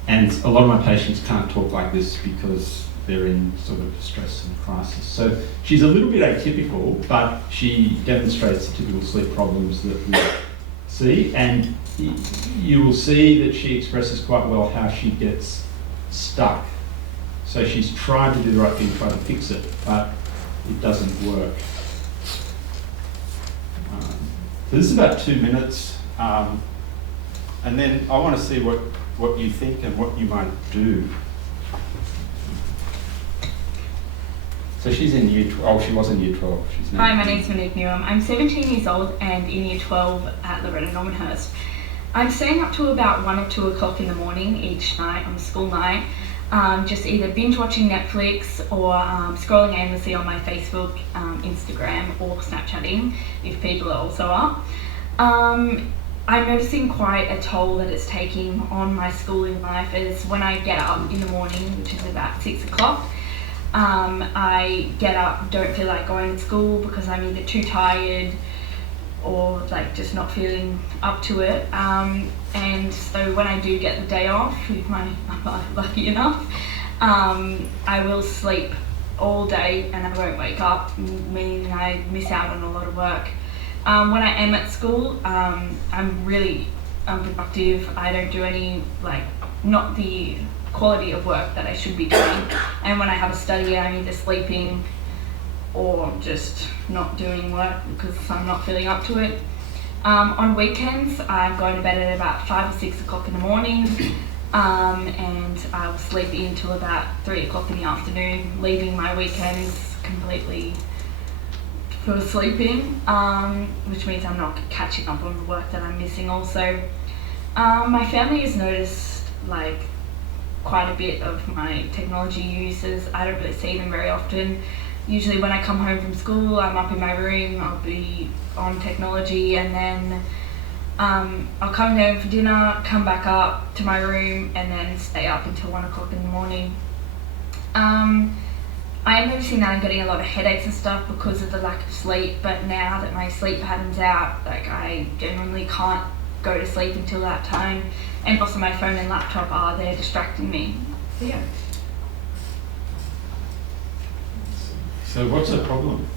And a lot of my patients can't talk like this because they're in sort of stress and crisis. So she's a little bit atypical, but she demonstrates the typical sleep problems that we see, and you will see that she expresses quite well how she gets stuck. So she's tried to do the right thing, tried to fix it, but it doesn't work. So this is about 2 minutes, and then I want to see what you think and what you might do. So she's in year 12. Oh, she was in year 12. She's now. Hi, my name's Monique Newham. I'm 17 years old and in year 12 at Lutheran Normanhurst. I'm staying up to about 1 or 2 o'clock in the morning each night on a school night, just either binge watching Netflix or scrolling aimlessly on my Facebook, Instagram, or Snapchatting if people are also up. I'm noticing quite a toll that it's taking on my schooling life is when I get up in the morning, which is about 6 o'clock. I get up, don't feel like going to school because I'm either too tired or like just not feeling up to it. And so when I do get the day off, if I'm lucky enough, I will sleep all day and I won't wake up, meaning I miss out on a lot of work. When I am at school, I'm really unproductive. I don't do any, not the quality of work that I should be doing. And when I have a study, I'm either sleeping or just not doing work because I'm not feeling up to it. On weekends, I'm going to bed at about 5 or 6 o'clock in the morning, and I will sleep in till about 3 o'clock in the afternoon, leaving my weekends completely for sleeping, which means I'm not catching up on the work that I'm missing also. My family has noticed quite a bit of my technology uses. I don't really see them very often. Usually when I come home from school, I'm up in my room, I'll be on technology, and then I'll come down for dinner, come back up to my room, and then stay up until 1 o'clock in the morning. I am noticing that I'm getting a lot of headaches and stuff because of the lack of sleep, but now that my sleep pattern's out, I genuinely can't go to sleep until that time, and also my phone and laptop are there distracting me. So yeah. So what's the problem?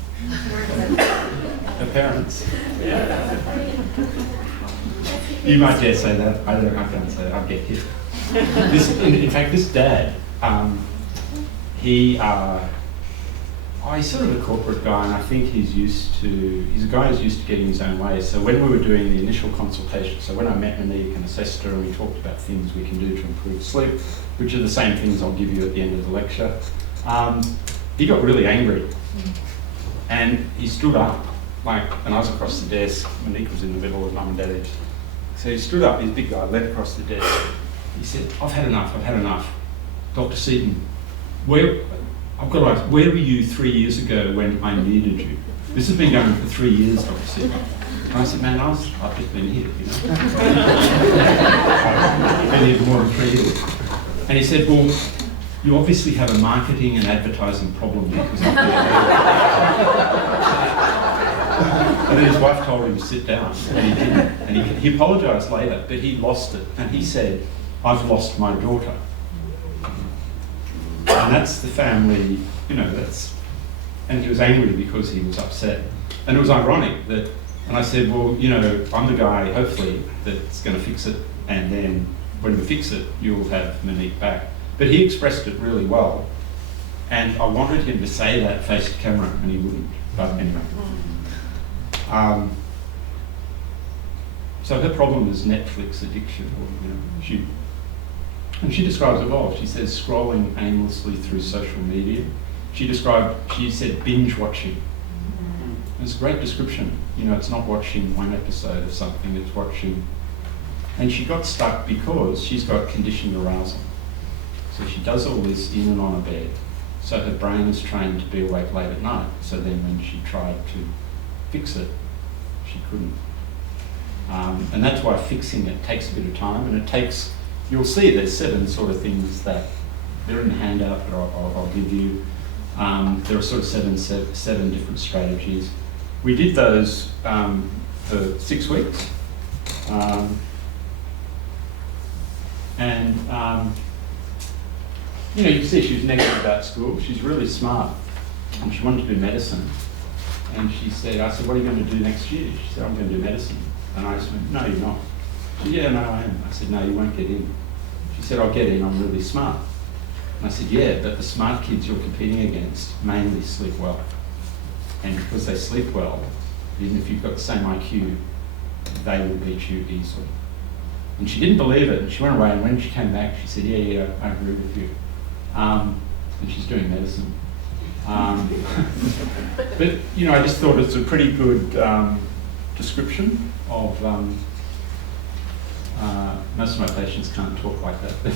The parents. You might dare say that. I can't say that. I'll get hit. In fact, this dad, he's sort of a corporate guy, and I think he's a guy who's used to getting his own way. So when we were doing the initial consultation, so when I met Monique and assessed her and we talked about things we can do to improve sleep, which are the same things I'll give you at the end of the lecture, he got really angry. And he stood up, and I was across the desk, Monique was in the middle of Mum and Dad. So he stood up, he's a big guy, led across the desk. He said, I've had enough. Dr. Seton, where were you 3 years ago when I needed you? This has been going for 3 years, Dr. Seton. And I said, man, I've just been here, I've been here for more than 3 years. And he said, well, you obviously have a marketing and advertising problem because of And then his wife told him to sit down, and he didn't. And he apologised later, but he lost it. And he said, I've lost my daughter. And that's the family, and he was angry because he was upset. And it was ironic that, and I said, well, I'm the guy, hopefully, that's going to fix it, and then when we fix it, you'll have Monique back. But he expressed it really well, and I wanted him to say that face to camera, and he wouldn't. But anyway. So her problem is Netflix addiction, or, you know, she describes it well. She says scrolling aimlessly through social media. She said binge watching. It's a great description. You know, it's not watching one episode of something, it's watching. And she got stuck because she's got conditioned arousal. So she does all this in and on a bed. So her brain is trained to be awake late at night. So then when she tried to fix it, she couldn't. And that's why fixing it takes a bit of time, and it takes, you'll see there's 7 sort of things that, they're in the handout that I'll give you. There are sort of seven different strategies. We did those for 6 weeks. You know, you can see she was negative about school. She's really smart, and she wanted to do medicine. And I said, what are you going to do next year? She said, I'm going to do medicine. And I just went, no, you're not. She said, yeah, no, I am. I said, no, you won't get in. She said, I'll get in, I'm really smart. And I said, yeah, but the smart kids you're competing against mainly sleep well. And because they sleep well, even if you've got the same IQ, they will beat you easily. And she didn't believe it, and she went away, and when she came back, she said, yeah, I agree with you. And she's doing medicine. But, you know, I just thought it's a pretty good description of, most of my patients can't talk like that, they're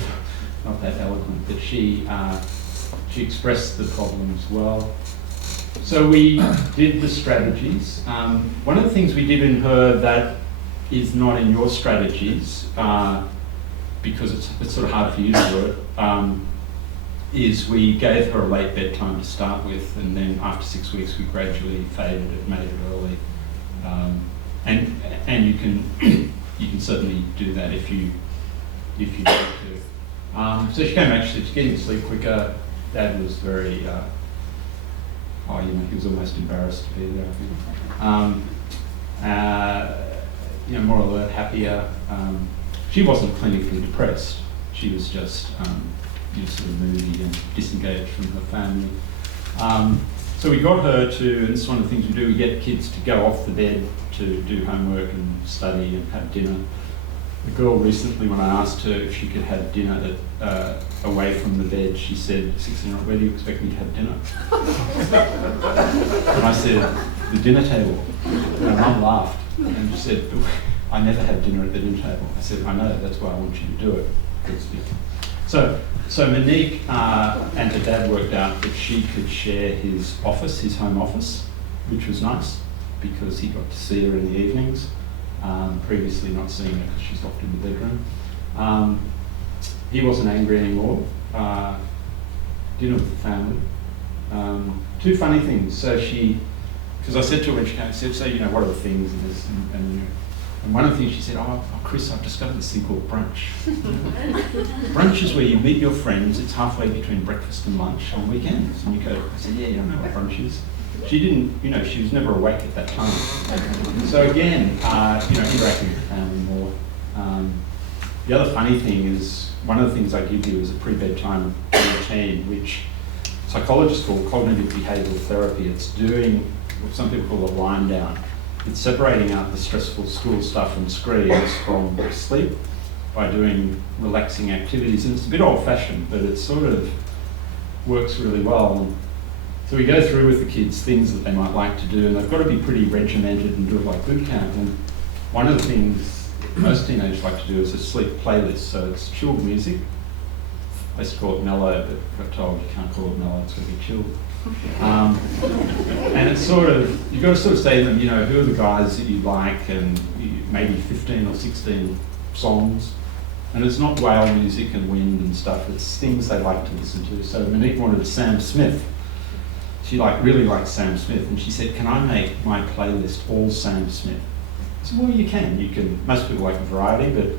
not that eloquent, but she expressed the problems well. So we did the strategies. One of the things we did in her that is not in your strategies, because it's sort of hard for you to do it, is we gave her a late bedtime to start with, and then after 6 weeks we gradually faded it, made it early. And you can certainly do that if you need to. So she came back, she's getting to sleep quicker. Dad was very, he was almost embarrassed to be there, I think. More alert, happier. She wasn't clinically depressed. She was just sort of moody and disengaged from her family. So we got her to, and this is one of the things we do, we get kids to go off the bed to do homework and study and have dinner. The girl recently, when I asked her if she could have dinner away from the bed, she said, 16-year-old, where do you expect me to have dinner? And I said, the dinner table. And her mum laughed and she said, I never have dinner at the dinner table. I said, I know, that's why I want you to do it. So Monique and her dad worked out that she could share his office, his home office, which was nice because he got to see her in the evenings, previously not seeing her because she's locked in the bedroom. He wasn't angry anymore. Dinner with the family. 2 funny things. So because I said to her when she came, I said, so, what are the things in this? And one of the things she said, oh, Chris, I've discovered this thing called brunch. Brunch is where you meet your friends, it's halfway between breakfast and lunch on weekends. And you go, I said, yeah, you don't know what brunch is. She didn't, she was never awake at that time. So again, interacting with the family more. The other funny thing is, one of the things I give you is a pre-bedtime routine, which psychologists call cognitive behavioural therapy. It's doing what some people call a wind down. It's separating out the stressful school stuff and screens from sleep by doing relaxing activities. And it's a bit old-fashioned, but it sort of works really well. So we go through with the kids things that they might like to do, and they've got to be pretty regimented and do it like boot camp. And one of the things most teenagers like to do is a sleep playlist. So it's chilled music. I used to call it mellow, but got told you can't call it mellow, it's going to be chilled. And it's sort of, you've got to sort of say to them, who are the guys that you like, and maybe 15 or 16 songs. And it's not whale music and wind and stuff, it's things they like to listen to. So Monique wanted Sam Smith. She really liked Sam Smith, and she said, can I make my playlist all Sam Smith? I said, well, you can. Most people like a variety, but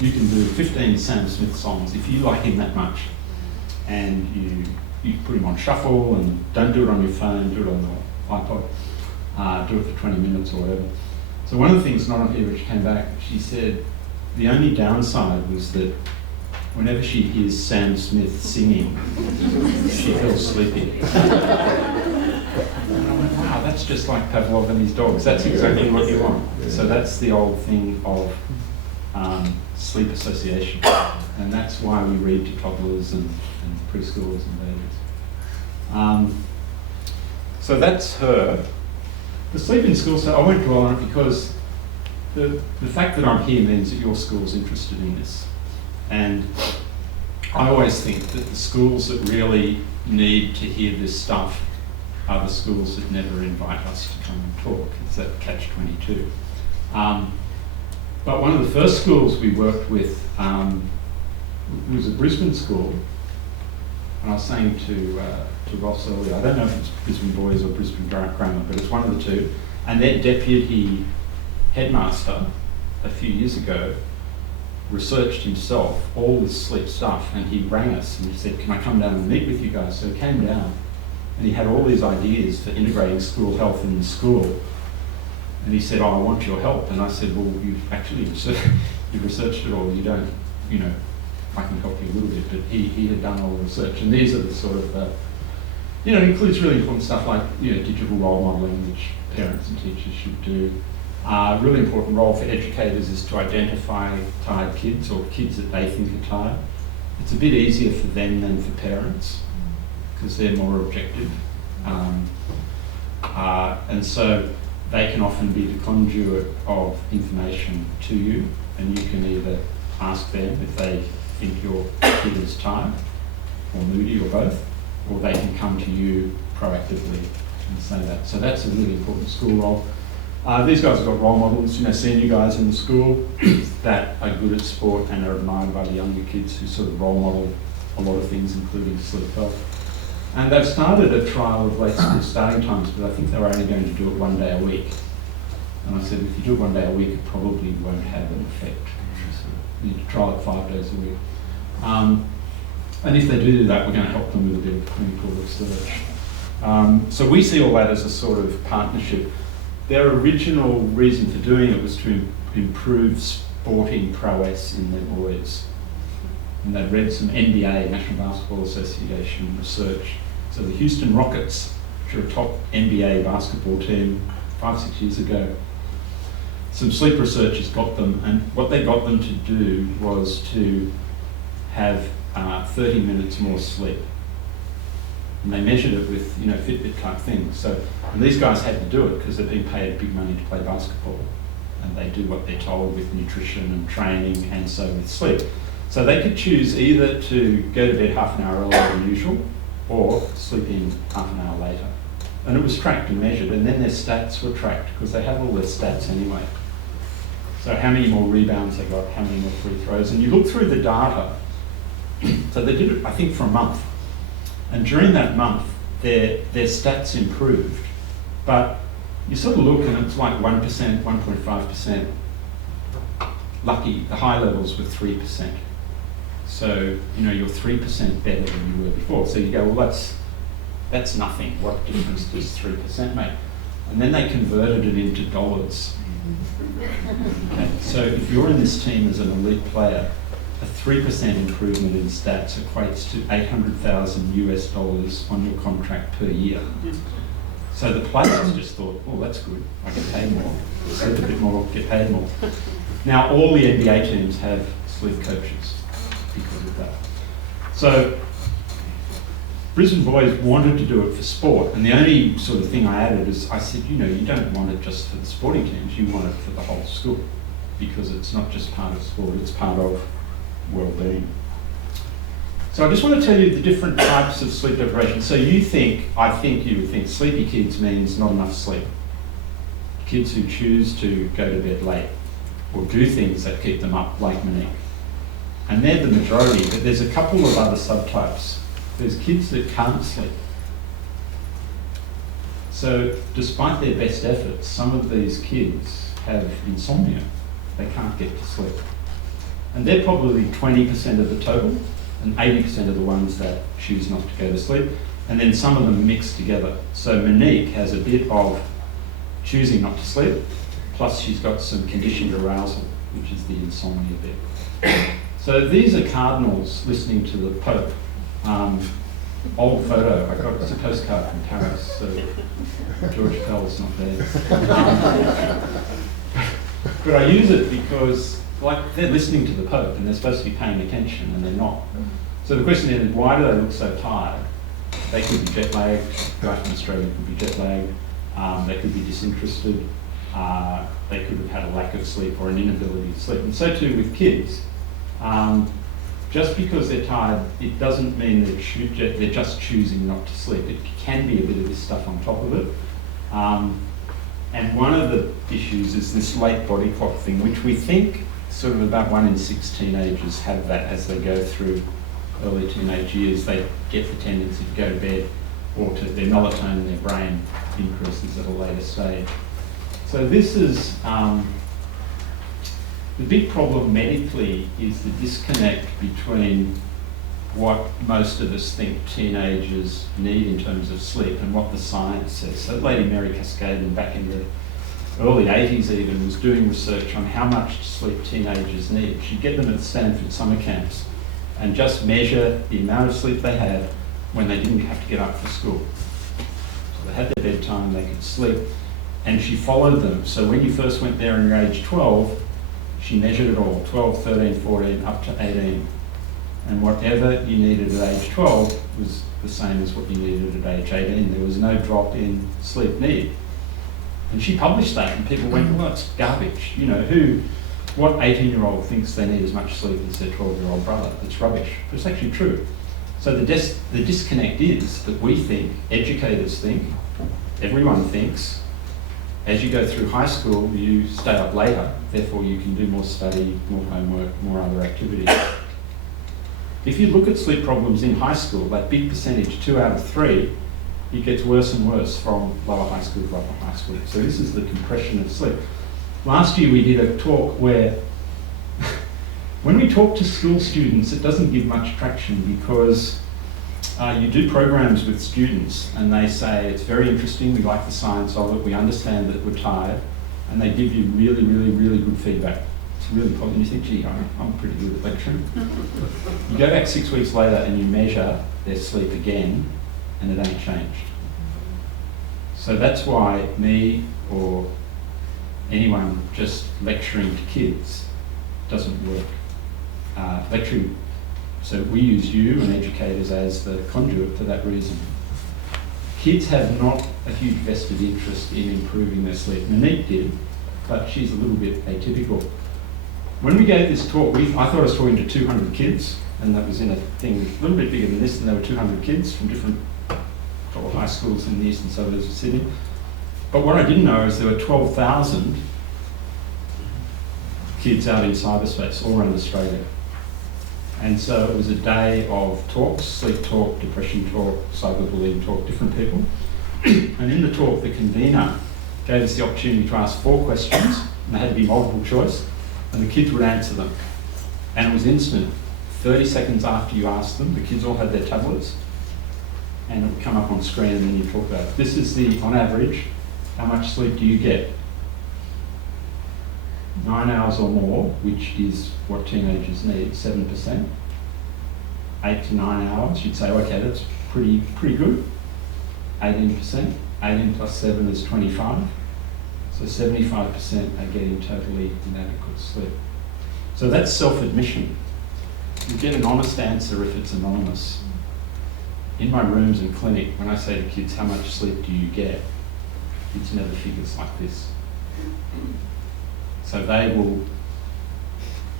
you can do 15 Sam Smith songs if you like him that much. And you put him on shuffle, and don't do it on your phone, do it on the iPod, do it for 20 minutes or whatever. So one of the things not on here, which came back, she said the only downside was that whenever she hears Sam Smith singing, she feels sleepy. And I went, wow, that's just like Pavlov and his dogs. That's exactly what you want. So that's the old thing of sleep association. And that's why we read to toddlers and preschoolers and babies. So that's her. The sleep in school, so I won't dwell on it because the fact that I'm here means that your school's interested in this. And I always think that the schools that really need to hear this stuff are the schools that never invite us to come and talk. It's that catch-22. But one of the first schools we worked with was a Brisbane school. And I was saying to Ross earlier, I don't know if it's Brisbane Boys or Brisbane Grammar, but it's one of the two. And their deputy headmaster, a few years ago, researched himself all this sleep stuff, and he rang us and he said, can I come down and meet with you guys? So he came down and he had all these ideas for integrating school health in the school. And he said, oh, I want your help. And I said, well, you've actually you've researched it all. You don't, I can help you a little bit, but he had done all the research. And these are the sort of, includes really important stuff like, digital role modelling, which parents and teachers should do. Really important role for educators is to identify tired kids or kids that they think are tired. It's a bit easier for them than for parents because they're more objective. And so they can often be the conduit of information to you, and you can either ask them if they think your kid is tired or moody or both, or they can come to you proactively and say that. So that's a really important school role. These guys have got role models, senior guys in the school that are good at sport and are admired by the younger kids who sort of role model a lot of things, including sleep health. And they've started a trial of late school starting times, but I think they were only going to do it 1 day a week. And I said, if you do it 1 day a week, it probably won't have an effect. So you need to trial it 5 days a week. And if they do that, we're going to help them with a bit of clinical research. So we see all that as a sort of partnership. Their original reason for doing it was to improve sporting prowess in their boys. And they'd read some NBA, National Basketball Association research. So the Houston Rockets, which are a top NBA basketball team 5-6 years ago, some sleep researchers got them, and what they got them to do was to have 30 minutes more sleep. And they measured it with, Fitbit type things. So, and these guys had to do it because they're being paid big money to play basketball. And they do what they're told with nutrition and training, and so with sleep. So they could choose either to go to bed half an hour earlier than usual, or sleep in half an hour later. And it was tracked and measured, and then their stats were tracked because they have all their stats anyway. So how many more rebounds they got, how many more free throws, and you look through the data. So they did it, I think, for a month. And during that month, their stats improved. But you sort of look and it's like 1%, 1.5%. Lucky, the high levels were 3%. So, you're 3% better than you were before. So you go, well, that's nothing. What difference does 3% make? And then they converted it into dollars. Okay, so if you're in this team as an elite player, a 3% improvement in stats equates to $800,000 US on your contract per year. So the players just thought, oh, that's good. I get paid more. Sleep a bit more, get paid more. Now all the NBA teams have sleep coaches because of that. So Brisbane Boys wanted to do it for sport, and the only sort of thing I added is I said, you don't want it just for the sporting teams, you want it for the whole school, because it's not just part of sport, it's part of well-being. So I just want to tell you the different types of sleep deprivation. So you would think sleepy kids means not enough sleep. Kids who choose to go to bed late or do things that keep them up, like Monique. And they're the majority, but there's a couple of other subtypes. There's kids that can't sleep. So despite their best efforts, some of these kids have insomnia. They can't get to sleep. And they're probably 20% of the total, and 80% of the ones that choose not to go to sleep. And then some of them mix together. So Monique has a bit of choosing not to sleep, plus she's got some conditioned arousal, which is the insomnia bit. So these are cardinals listening to the Pope. old photo. It's a postcard from Paris, so George Pell's not there. But I use it because, like, they're listening to the Pope and they're supposed to be paying attention and they're not. So the question is, why do they look so tired? They could be jet lagged. Guys from Australia could be jet lagged. They could be disinterested. They could have had a lack of sleep or an inability to sleep. And so too with kids. Just because they're tired, it doesn't mean they're just choosing not to sleep. It can be a bit of this stuff on top of it. And one of the issues is this late body clock thing, which we think sort of about 1 in 6 teenagers have that as they go through early teenage years. They get the tendency to go to bed, or to their melatonin in their brain increases at a later stage. So this is, the big problem medically is the disconnect between what most of us think teenagers need in terms of sleep and what the science says. So Lady Mary Cascade, back in the early 80s even, was doing research on how much sleep teenagers need. She'd get them at Stanford summer camps and just measure the amount of sleep they had when they didn't have to get up for school. So they had their bedtime, they could sleep, and she followed them. So when you first went there and you're age 12, she measured it all, 12, 13, 14, up to 18. And whatever you needed at age 12 was the same as what you needed at age 18. There was no drop in sleep need. And she published that and people went, well, that's garbage. You know, what 18-year-old thinks they need as much sleep as their 12-year-old brother? It's rubbish, but it's actually true. So the disconnect is that we think, educators think, everyone thinks, as you go through high school, you stay up later, therefore you can do more study, more homework, more other activities. If you look at sleep problems in high school, that big percentage, 2 out of 3, it gets worse and worse from lower high school to upper high school. So this is the compression of sleep. Last year we did a talk where, when we talk to school students, it doesn't give much traction because you do programs with students and they say, it's very interesting, we like the science of it, we understand that we're tired, and they give you really, really, really good feedback. It's really positive, and you think, gee, I'm pretty good at lecturing. You go back 6 weeks later and you measure their sleep again, and it ain't changed. So that's why me or anyone just lecturing to kids doesn't work. Lecturing, so we use you and educators as the conduit for that reason. Kids have not a huge vested interest in improving their sleep. Monique did, but she's a little bit atypical. When we gave this talk, I thought I was talking to 200 kids, and that was in a thing a little bit bigger than this, and there were 200 kids from different high schools in the eastern suburbs of Sydney. But what I didn't know is there were 12,000 kids out in cyberspace all around Australia. And so it was a day of talks, sleep talk, depression talk, cyberbullying talk, different people. And in the talk, the convener gave us the opportunity to ask 4 questions, and they had to be multiple choice, and the kids would answer them. And it was instant. 30 seconds after you asked them, the kids all had their tablets, and it would come up on screen, and then you talk about it. This is the, on average, how much sleep do you get? 9 hours or more, which is what teenagers need, 7%. 8 to 9 hours, you'd say, okay, that's pretty good. 18%, 18 plus 7 is 25. So 75% are getting totally inadequate sleep. So that's self-admission. You get an honest answer if it's anonymous. In my rooms and clinic, when I say to kids, how much sleep do you get? It's never figures like this. So they will,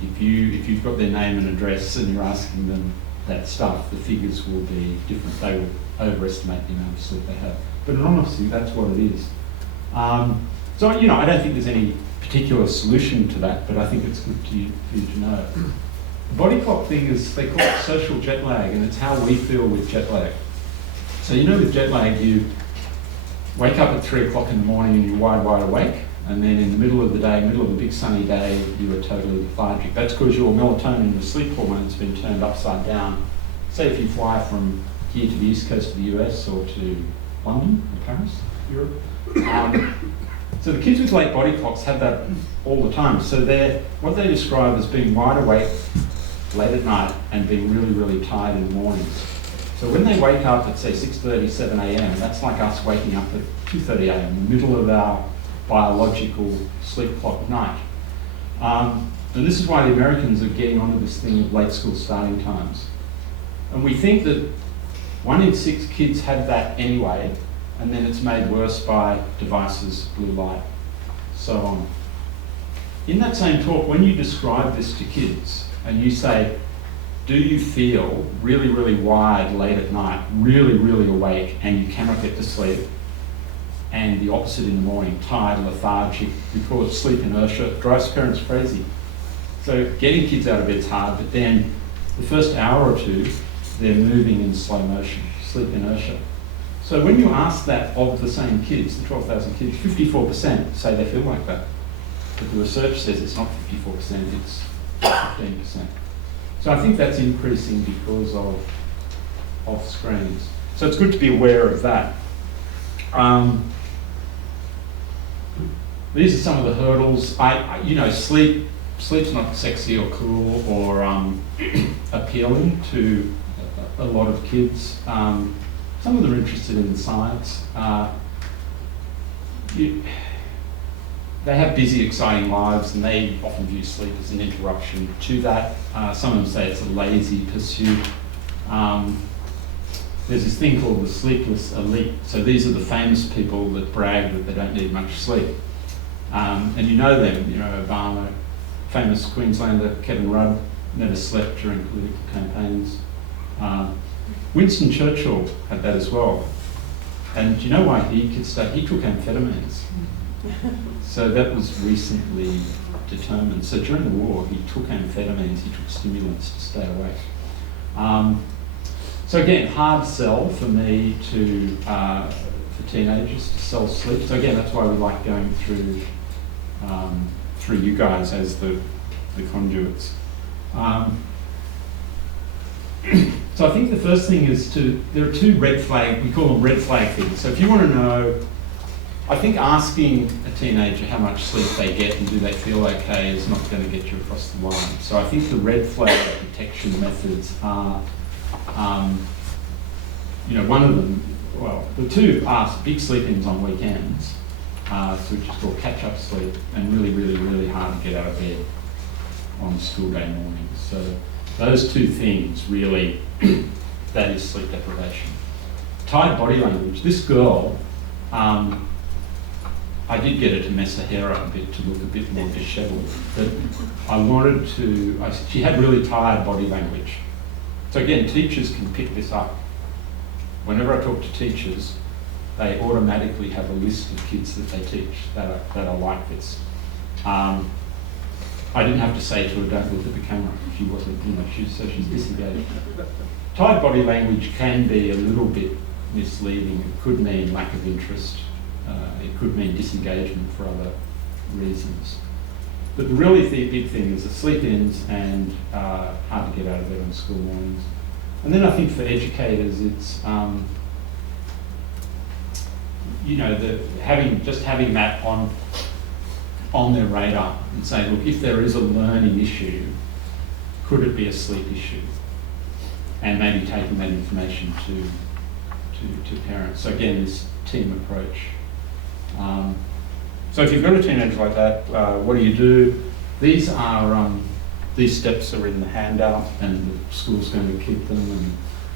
if you've got their name and address and you're asking them that stuff, the figures will be different. They will overestimate the amount of sleep they have. But anonymously, that's what it is. So, you know, I don't think there's any particular solution to that, but I think it's good for you to know. The body clock thing is, they call it social jet lag, and it's how we feel with jet lag. So, you know, with jet lag, you wake up at 3 o'clock in the morning and you're wide awake, and then in the middle of the day, middle of a big sunny day, you are totally lethargic. That's because your melatonin, your sleep hormone, has been turned upside down. Say if you fly from here to the east coast of the US or to London or Paris, Europe. So the kids with late body clocks have that all the time. So they're what they describe as being wide awake late at night and being really, really tired in the mornings. So when they wake up at say 6:30, 7 a.m., that's like us waking up at 2:30 a.m., the middle of our biological sleep clock at night. And this is why the Americans are getting onto this thing of late school starting times. And we think that 1 in 6 kids have that anyway, and then it's made worse by devices, blue light, so on. In that same talk, when you describe this to kids and you say, do you feel really, really wired late at night, really, really awake, and you cannot get to sleep? And the opposite in the morning, tired, lethargic, we call it sleep inertia, drives parents crazy. So getting kids out of bed is hard, but then the first hour or two, they're moving in slow motion, sleep inertia. So when you ask that of the same kids, the 12,000 kids, 54% say they feel like that. But the research says it's not 54%, it's 15%. So I think that's increasing because of screens. So it's good to be aware of that. These are some of the hurdles. Sleep's not sexy or cool or appealing to a lot of kids. Some of them are interested in science. They have busy, exciting lives, and they often view sleep as an interruption to that. Some of them say it's a lazy pursuit. There's this thing called the sleepless elite. So these are the famous people that brag that they don't need much sleep. And you know them, Obama, famous Queenslander Kevin Rudd, never slept during political campaigns. Winston Churchill had that as well. And do you know why he could stay? He took amphetamines. So that was recently determined. So during the war, he took amphetamines, he took stimulants to stay awake. So again, hard sell for me for teenagers to sell sleep. So again, that's why we like going through you guys as the conduits. So I think the first thing is there are 2 red flag, we call them red flag things. So if you want to know, I think asking a teenager how much sleep they get and do they feel okay is not going to get you across the line. So I think the red flag detection methods are, one of them, well, the 2 are big sleep-ins on weekends, which is called catch-up sleep, and really, really, really hard to get out of bed on school day mornings. So those 2 things really, that is sleep deprivation. Tired body language. This girl, I did get her to mess her hair up a bit to look a bit more disheveled, but she had really tired body language. So again, teachers can pick this up. Whenever I talk to teachers, they automatically have a list of kids that they teach that are like this. I didn't have to say to her, don't look at the camera. She wasn't, she's disengaged. Tired body language can be a little bit misleading. It could mean lack of interest. It could mean disengagement for other reasons. But the really big thing is the sleep-ins and hard to get out of bed on school mornings. And then I think for educators, it's having that on their radar and saying, look, if there is a learning issue, could it be a sleep issue? And maybe taking that information to parents. So again, this team approach. So if you've got a teenager like that, what do? These steps are in the handout, and the school's going to keep them, and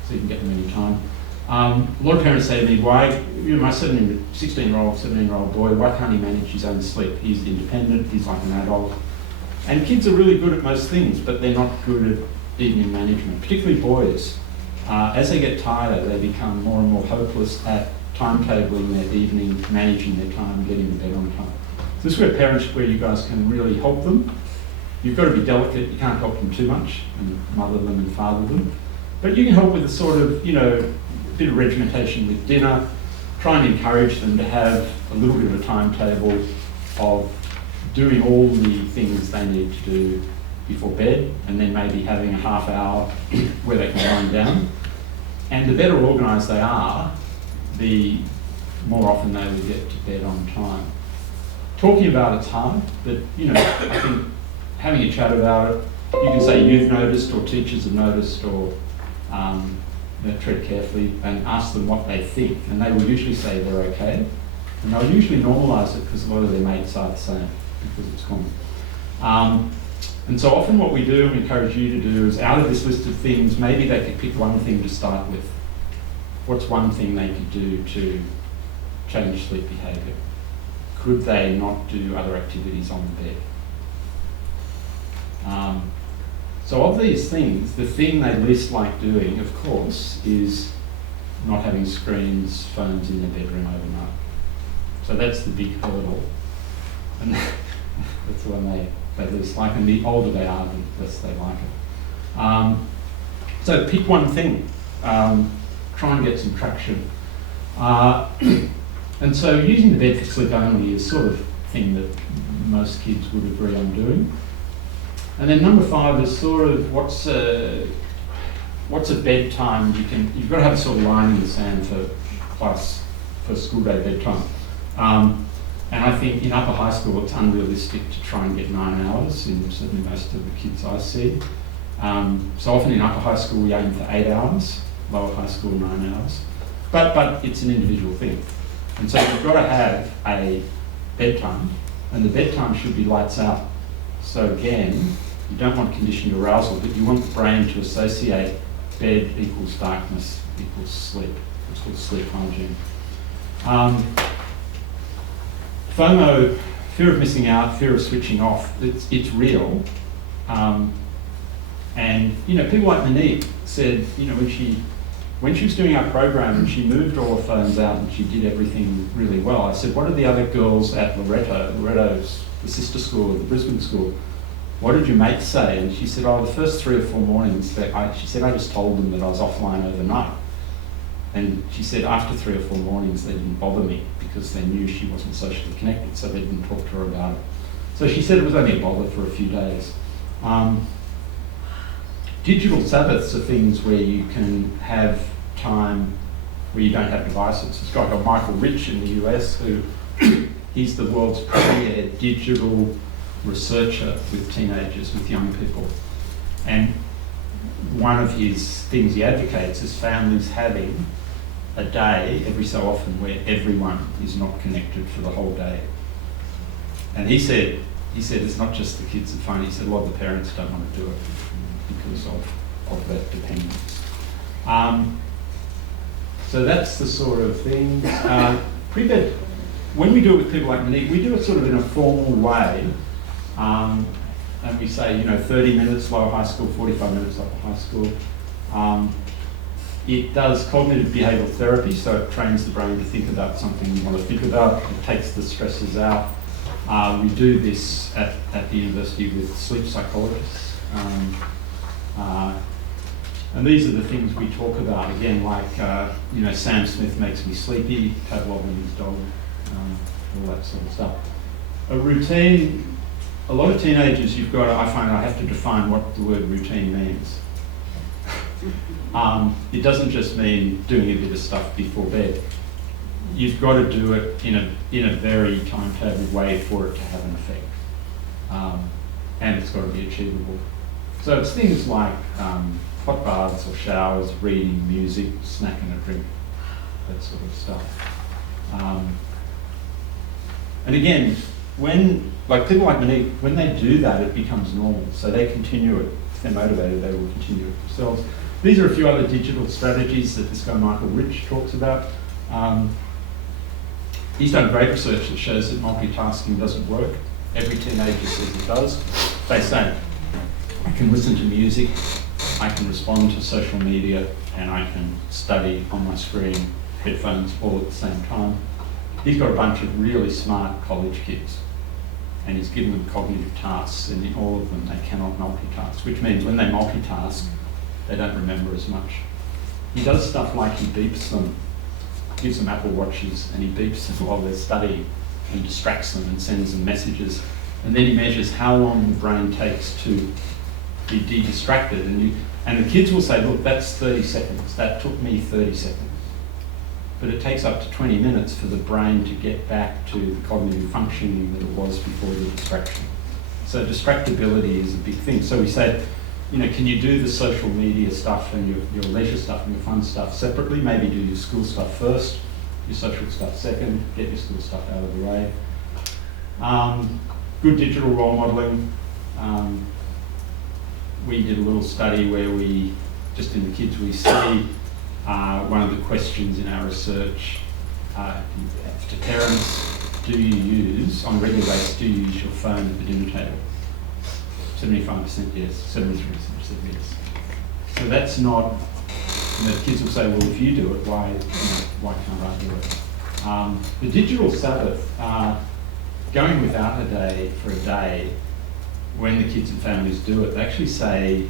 so you can get them any time. A lot of parents say to me, why, my 16-year-old, 17-year-old boy, why can't he manage his own sleep? He's independent, he's like an adult. And kids are really good at most things, but they're not good at evening management, particularly boys. As they get tired, they become more and more hopeless at timetabling their evening, managing their time, getting to bed on time. So this is where you guys can really help them. You've got to be delicate, you can't help them too much, and mother them and father them. But you can help with a sort of, bit of regimentation with dinner, try and encourage them to have a little bit of a timetable of doing all the things they need to do before bed, and then maybe having a half hour where they can wind down. And the better organised they are, the more often they will get to bed on time. Talking about it's hard, but I think having a chat about it, you can say you've noticed, or teachers have noticed, or tread carefully and ask them what they think, and they will usually say they're okay, and they'll usually normalise it because a lot of their mates are the same, because it's common. And so often what we do, and we encourage you to do, is out of this list of things, maybe they could pick one thing to start with. What's one thing they could do to change sleep behaviour? Could they not do other activities on the bed? So of these things, the thing they least like doing, of course, is not having screens, phones in their bedroom overnight. So that's the big hurdle. And that's the one they least like, and the older they are, the less they like it. So pick one thing. Try and get some traction. And so using the bed for sleep only is sort of thing that most kids would agree on doing. And then number 5 is sort of what's a bedtime you've got to have a sort of line in the sand for school day bedtime. And I think in upper high school it's unrealistic to try and get 9 hours in certainly most of the kids I see. So often in upper high school we aim for 8 hours, lower high school 9 hours. But it's an individual thing. And so you've got to have a bedtime, and the bedtime should be lights out. So again, you don't want conditioned arousal, but you want the brain to associate bed equals darkness equals sleep. It's called sleep hygiene. FOMO, fear of missing out, fear of switching off, it's real. And people like Monique said, when she was doing our program and she moved all the phones out and she did everything really well, I said, what did the other girls at Loretto's the sister school, the Brisbane school, what did your mates say? And she said, the first 3 or 4 mornings, she said, I just told them that I was offline overnight. And she said, after 3 or 4 mornings, they didn't bother me because they knew she wasn't socially connected, so they didn't talk to her about it. So she said it was only a bother for a few days. Digital Sabbaths are things where you can have time where you don't have devices. There's a guy called Michael Rich in the US who he's the world's premier digital researcher with teenagers, with young people. And one of his things he advocates is families having a day every so often where everyone is not connected for the whole day. And he said it's not just the kids that find it. He said a lot of the parents don't want to do it because of that dependence. So that's the sort of thing. Pre-bed, when we do it with people like Monique, we do it sort of in a formal way. And we say, 30 minutes lower high school, 45 minutes upper high school. It does cognitive behavioural therapy, so it trains the brain to think about something you want to think about. It takes the stresses out. We do this at the university with sleep psychologists. And these are the things we talk about, again, like, Sam Smith makes me sleepy, Pavlov's dog, all that sort of stuff. A routine, a lot of teenagers, I find I have to define what the word routine means. It doesn't just mean doing a bit of stuff before bed. You've got to do it in a very timetabled way for it to have an effect. And it's got to be achievable. So it's things like hot baths or showers, reading, music, snack and a drink, that sort of stuff. And again, people like Monique, when they do that, it becomes normal. So they continue it. If they're motivated, they will continue it themselves. These are a few other digital strategies that this guy Michael Rich talks about. He's done great research that shows that multitasking doesn't work. Every teenager says it does. They say, I can listen to music, I can respond to social media, and I can study on my screen, headphones, all at the same time. He's got a bunch of really smart college kids, and he's given them cognitive tasks, and in all of them they cannot multitask, which means when they multitask, they don't remember as much. He does stuff like he beeps them, gives them Apple Watches, and he beeps them while they're studying, and distracts them and sends them messages. And then he measures how long the brain takes to be de-distracted. And the kids will say, look, that's 30 seconds. That took me 30 seconds. But it takes up to 20 minutes for the brain to get back to the cognitive functioning that it was before the distraction. So distractibility is a big thing. So we say, can you do the social media stuff and your leisure stuff and your fun stuff separately? Maybe do your school stuff first, your social stuff second, get your school stuff out of the way. Good digital role modelling. We did a little study where we, just in the kids we see, one of the questions in our research to parents, do you use, on a regular basis, do you use your phone at the dinner table? 75% yes, 73% said yes. So that's not, the kids will say, well, if you do it, why can't I do it? The digital Sabbath, going without a day for a day, when the kids and families do it, they actually say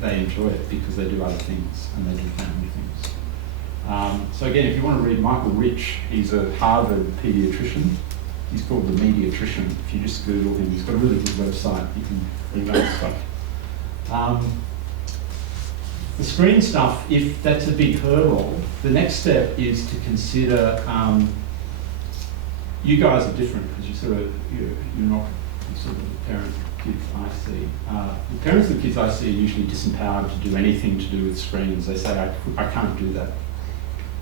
they enjoy it because they do other things and they do family things. So again, if you want to read Michael Rich, he's a Harvard pediatrician. He's called the Mediatrician. If you just Google him, he's got a really good website. You can read that stuff. The screen stuff, if that's a big hurdle, the next step is to consider, you guys are different because you're not sort of the parent kids I see. The parents of the kids I see are usually disempowered to do anything to do with screens. They say, I can't do that.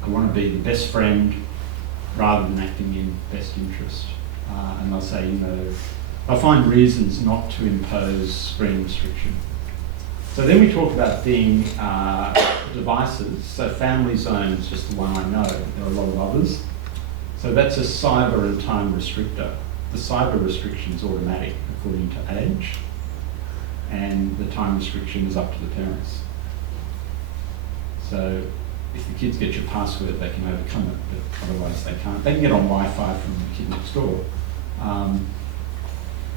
I want to be the best friend rather than acting in best interest. And they'll say, they'll find reasons not to impose screen restriction. So then we talk about devices. So Family Zone is just the one I know. There are a lot of others. So that's a cyber and time restrictor. The cyber restriction is automatic according to age, and the time restriction is up to the parents. So if the kids get your password, they can overcome it, but otherwise they can't. They can get on Wi-Fi from the kid next door.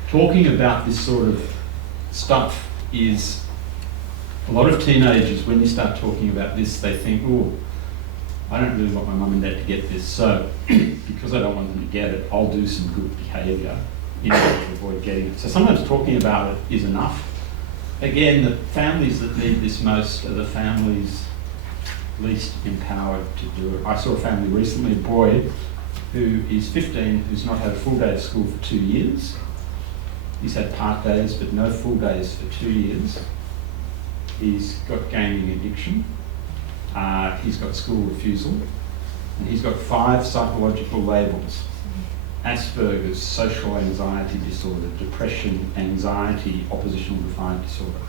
Talking about this sort of stuff is, a lot of teenagers, when you start talking about this, they think, oh, I don't really want my mum and dad to get this, so because I don't want them to get it, I'll do some good behaviour in order to avoid getting it. So sometimes talking about it is enough. Again, the families that need this most are the families least empowered to do it. I saw a family recently, a boy who is 15, who's not had a full day of school for 2 years. He's had part days, but no full days for 2 years. He's got gaming addiction. He's got school refusal. And he's got 5 psychological labels: Asperger's, social anxiety disorder, depression, anxiety, oppositional defiant disorder.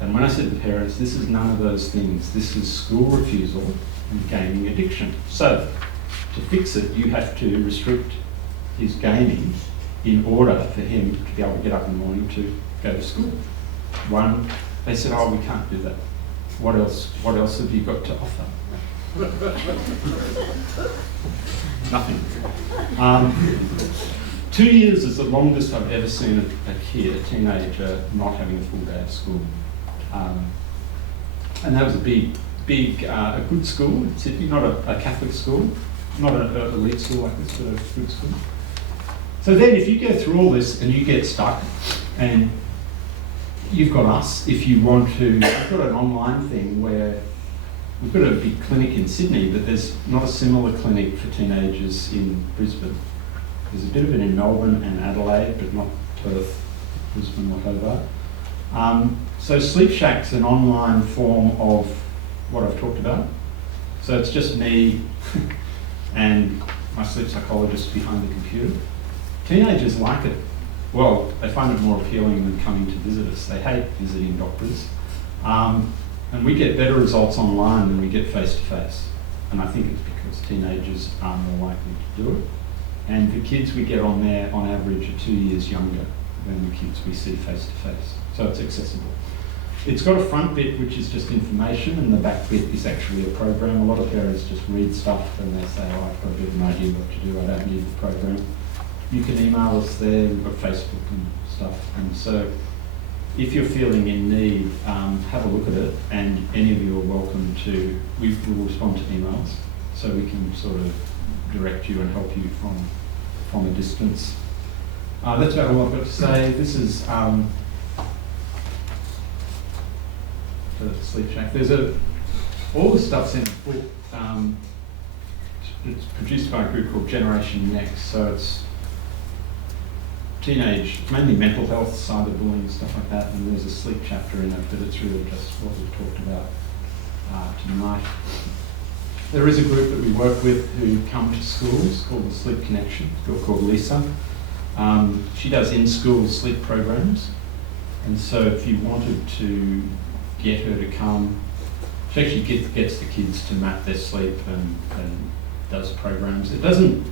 And when I said to parents, this is none of those things. This is school refusal and gaming addiction. So to fix it, you have to restrict his gaming in order for him to be able to get up in the morning to go to school. They said, oh, we can't do that. What else have you got to offer? Nothing. 2 years is the longest I've ever seen a kid, a teenager, not having a full day of school. And that was a good school in Sydney, not a Catholic school, not an elite school like this, but a good school. So then if you go through all this and you get stuck, and you've got us, if you want to, we've got an online thing where we've got a big clinic in Sydney, but there's not a similar clinic for teenagers in Brisbane. There's a bit of it in Melbourne and Adelaide, but not Perth, Brisbane or Hobart. So Sleep Shack's an online form of what I've talked about. So it's just me and my sleep psychologist behind the computer. Teenagers like it. Well, they find it more appealing than coming to visit us. They hate visiting doctors. And we get better results online than we get face-to-face. And I think it's because teenagers are more likely to do it. And the kids we get on there, on average, are 2 years younger than the kids we see face-to-face. So it's accessible. It's got a front bit which is just information, and the back bit is actually a program. A lot of parents just read stuff and they say, oh, I've got a bit of an idea what to do, I don't need the program. You can email us there, we've got Facebook and stuff. And so if you're feeling in need, have a look at it, and any of you are welcome to, we will respond to emails, so we can sort of direct you and help you from a distance. That's about all I've got to say. This is the Sleep Shack. There's all the stuff's in a book. It's produced by a group called Generation Next, so teenage, mainly mental health, cyberbullying, stuff like that, and there's a sleep chapter in it, but it's really just what we've talked about tonight. There is a group that we work with who come to schools called the Sleep Connection, a girl called Lisa. She does in-school sleep programs, and so if you wanted to get her to come, she actually gets the kids to map their sleep and does programs. It doesn't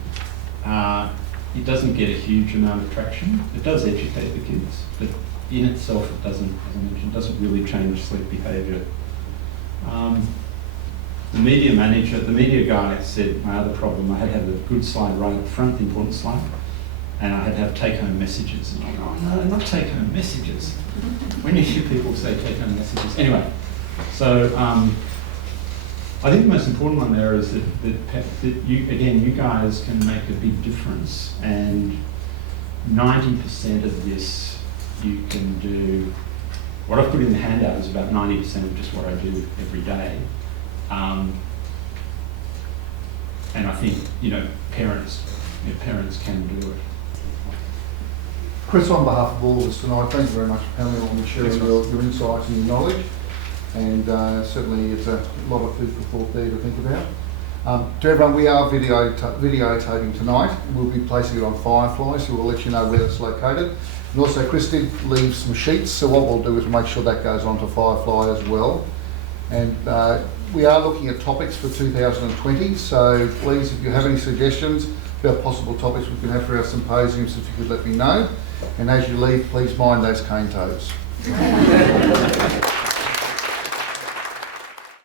get a huge amount of traction. It does educate the kids, but in itself it doesn't, as I mentioned, doesn't really change sleep behaviour. The media guy said my other problem, I had to have a good slide right at the front, the important slide, and I had to have take-home messages. And I'm like, oh, no, not take-home messages. When you hear people say take-home messages. Anyway, so I think the most important one there is that you guys can make a big difference, and 90% of this you can do. What I've put in the handout is about 90% of just what I do every day. And I think, parents can do it. Chris, on behalf of all of us tonight, thank you very much for coming along and sharing your insights and your knowledge. And certainly it's a lot of food for thought there to think about. To everyone, we are videotaping tonight. We'll be placing it on Firefly, so we'll let you know where it's located. And also, Chris did leave some sheets, so what we'll do is make sure that goes onto Firefly as well. And we are looking at topics for 2020, so please, if you have any suggestions about possible topics we can have for our symposiums, if you could let me know. And as you leave, please mind those cane toes.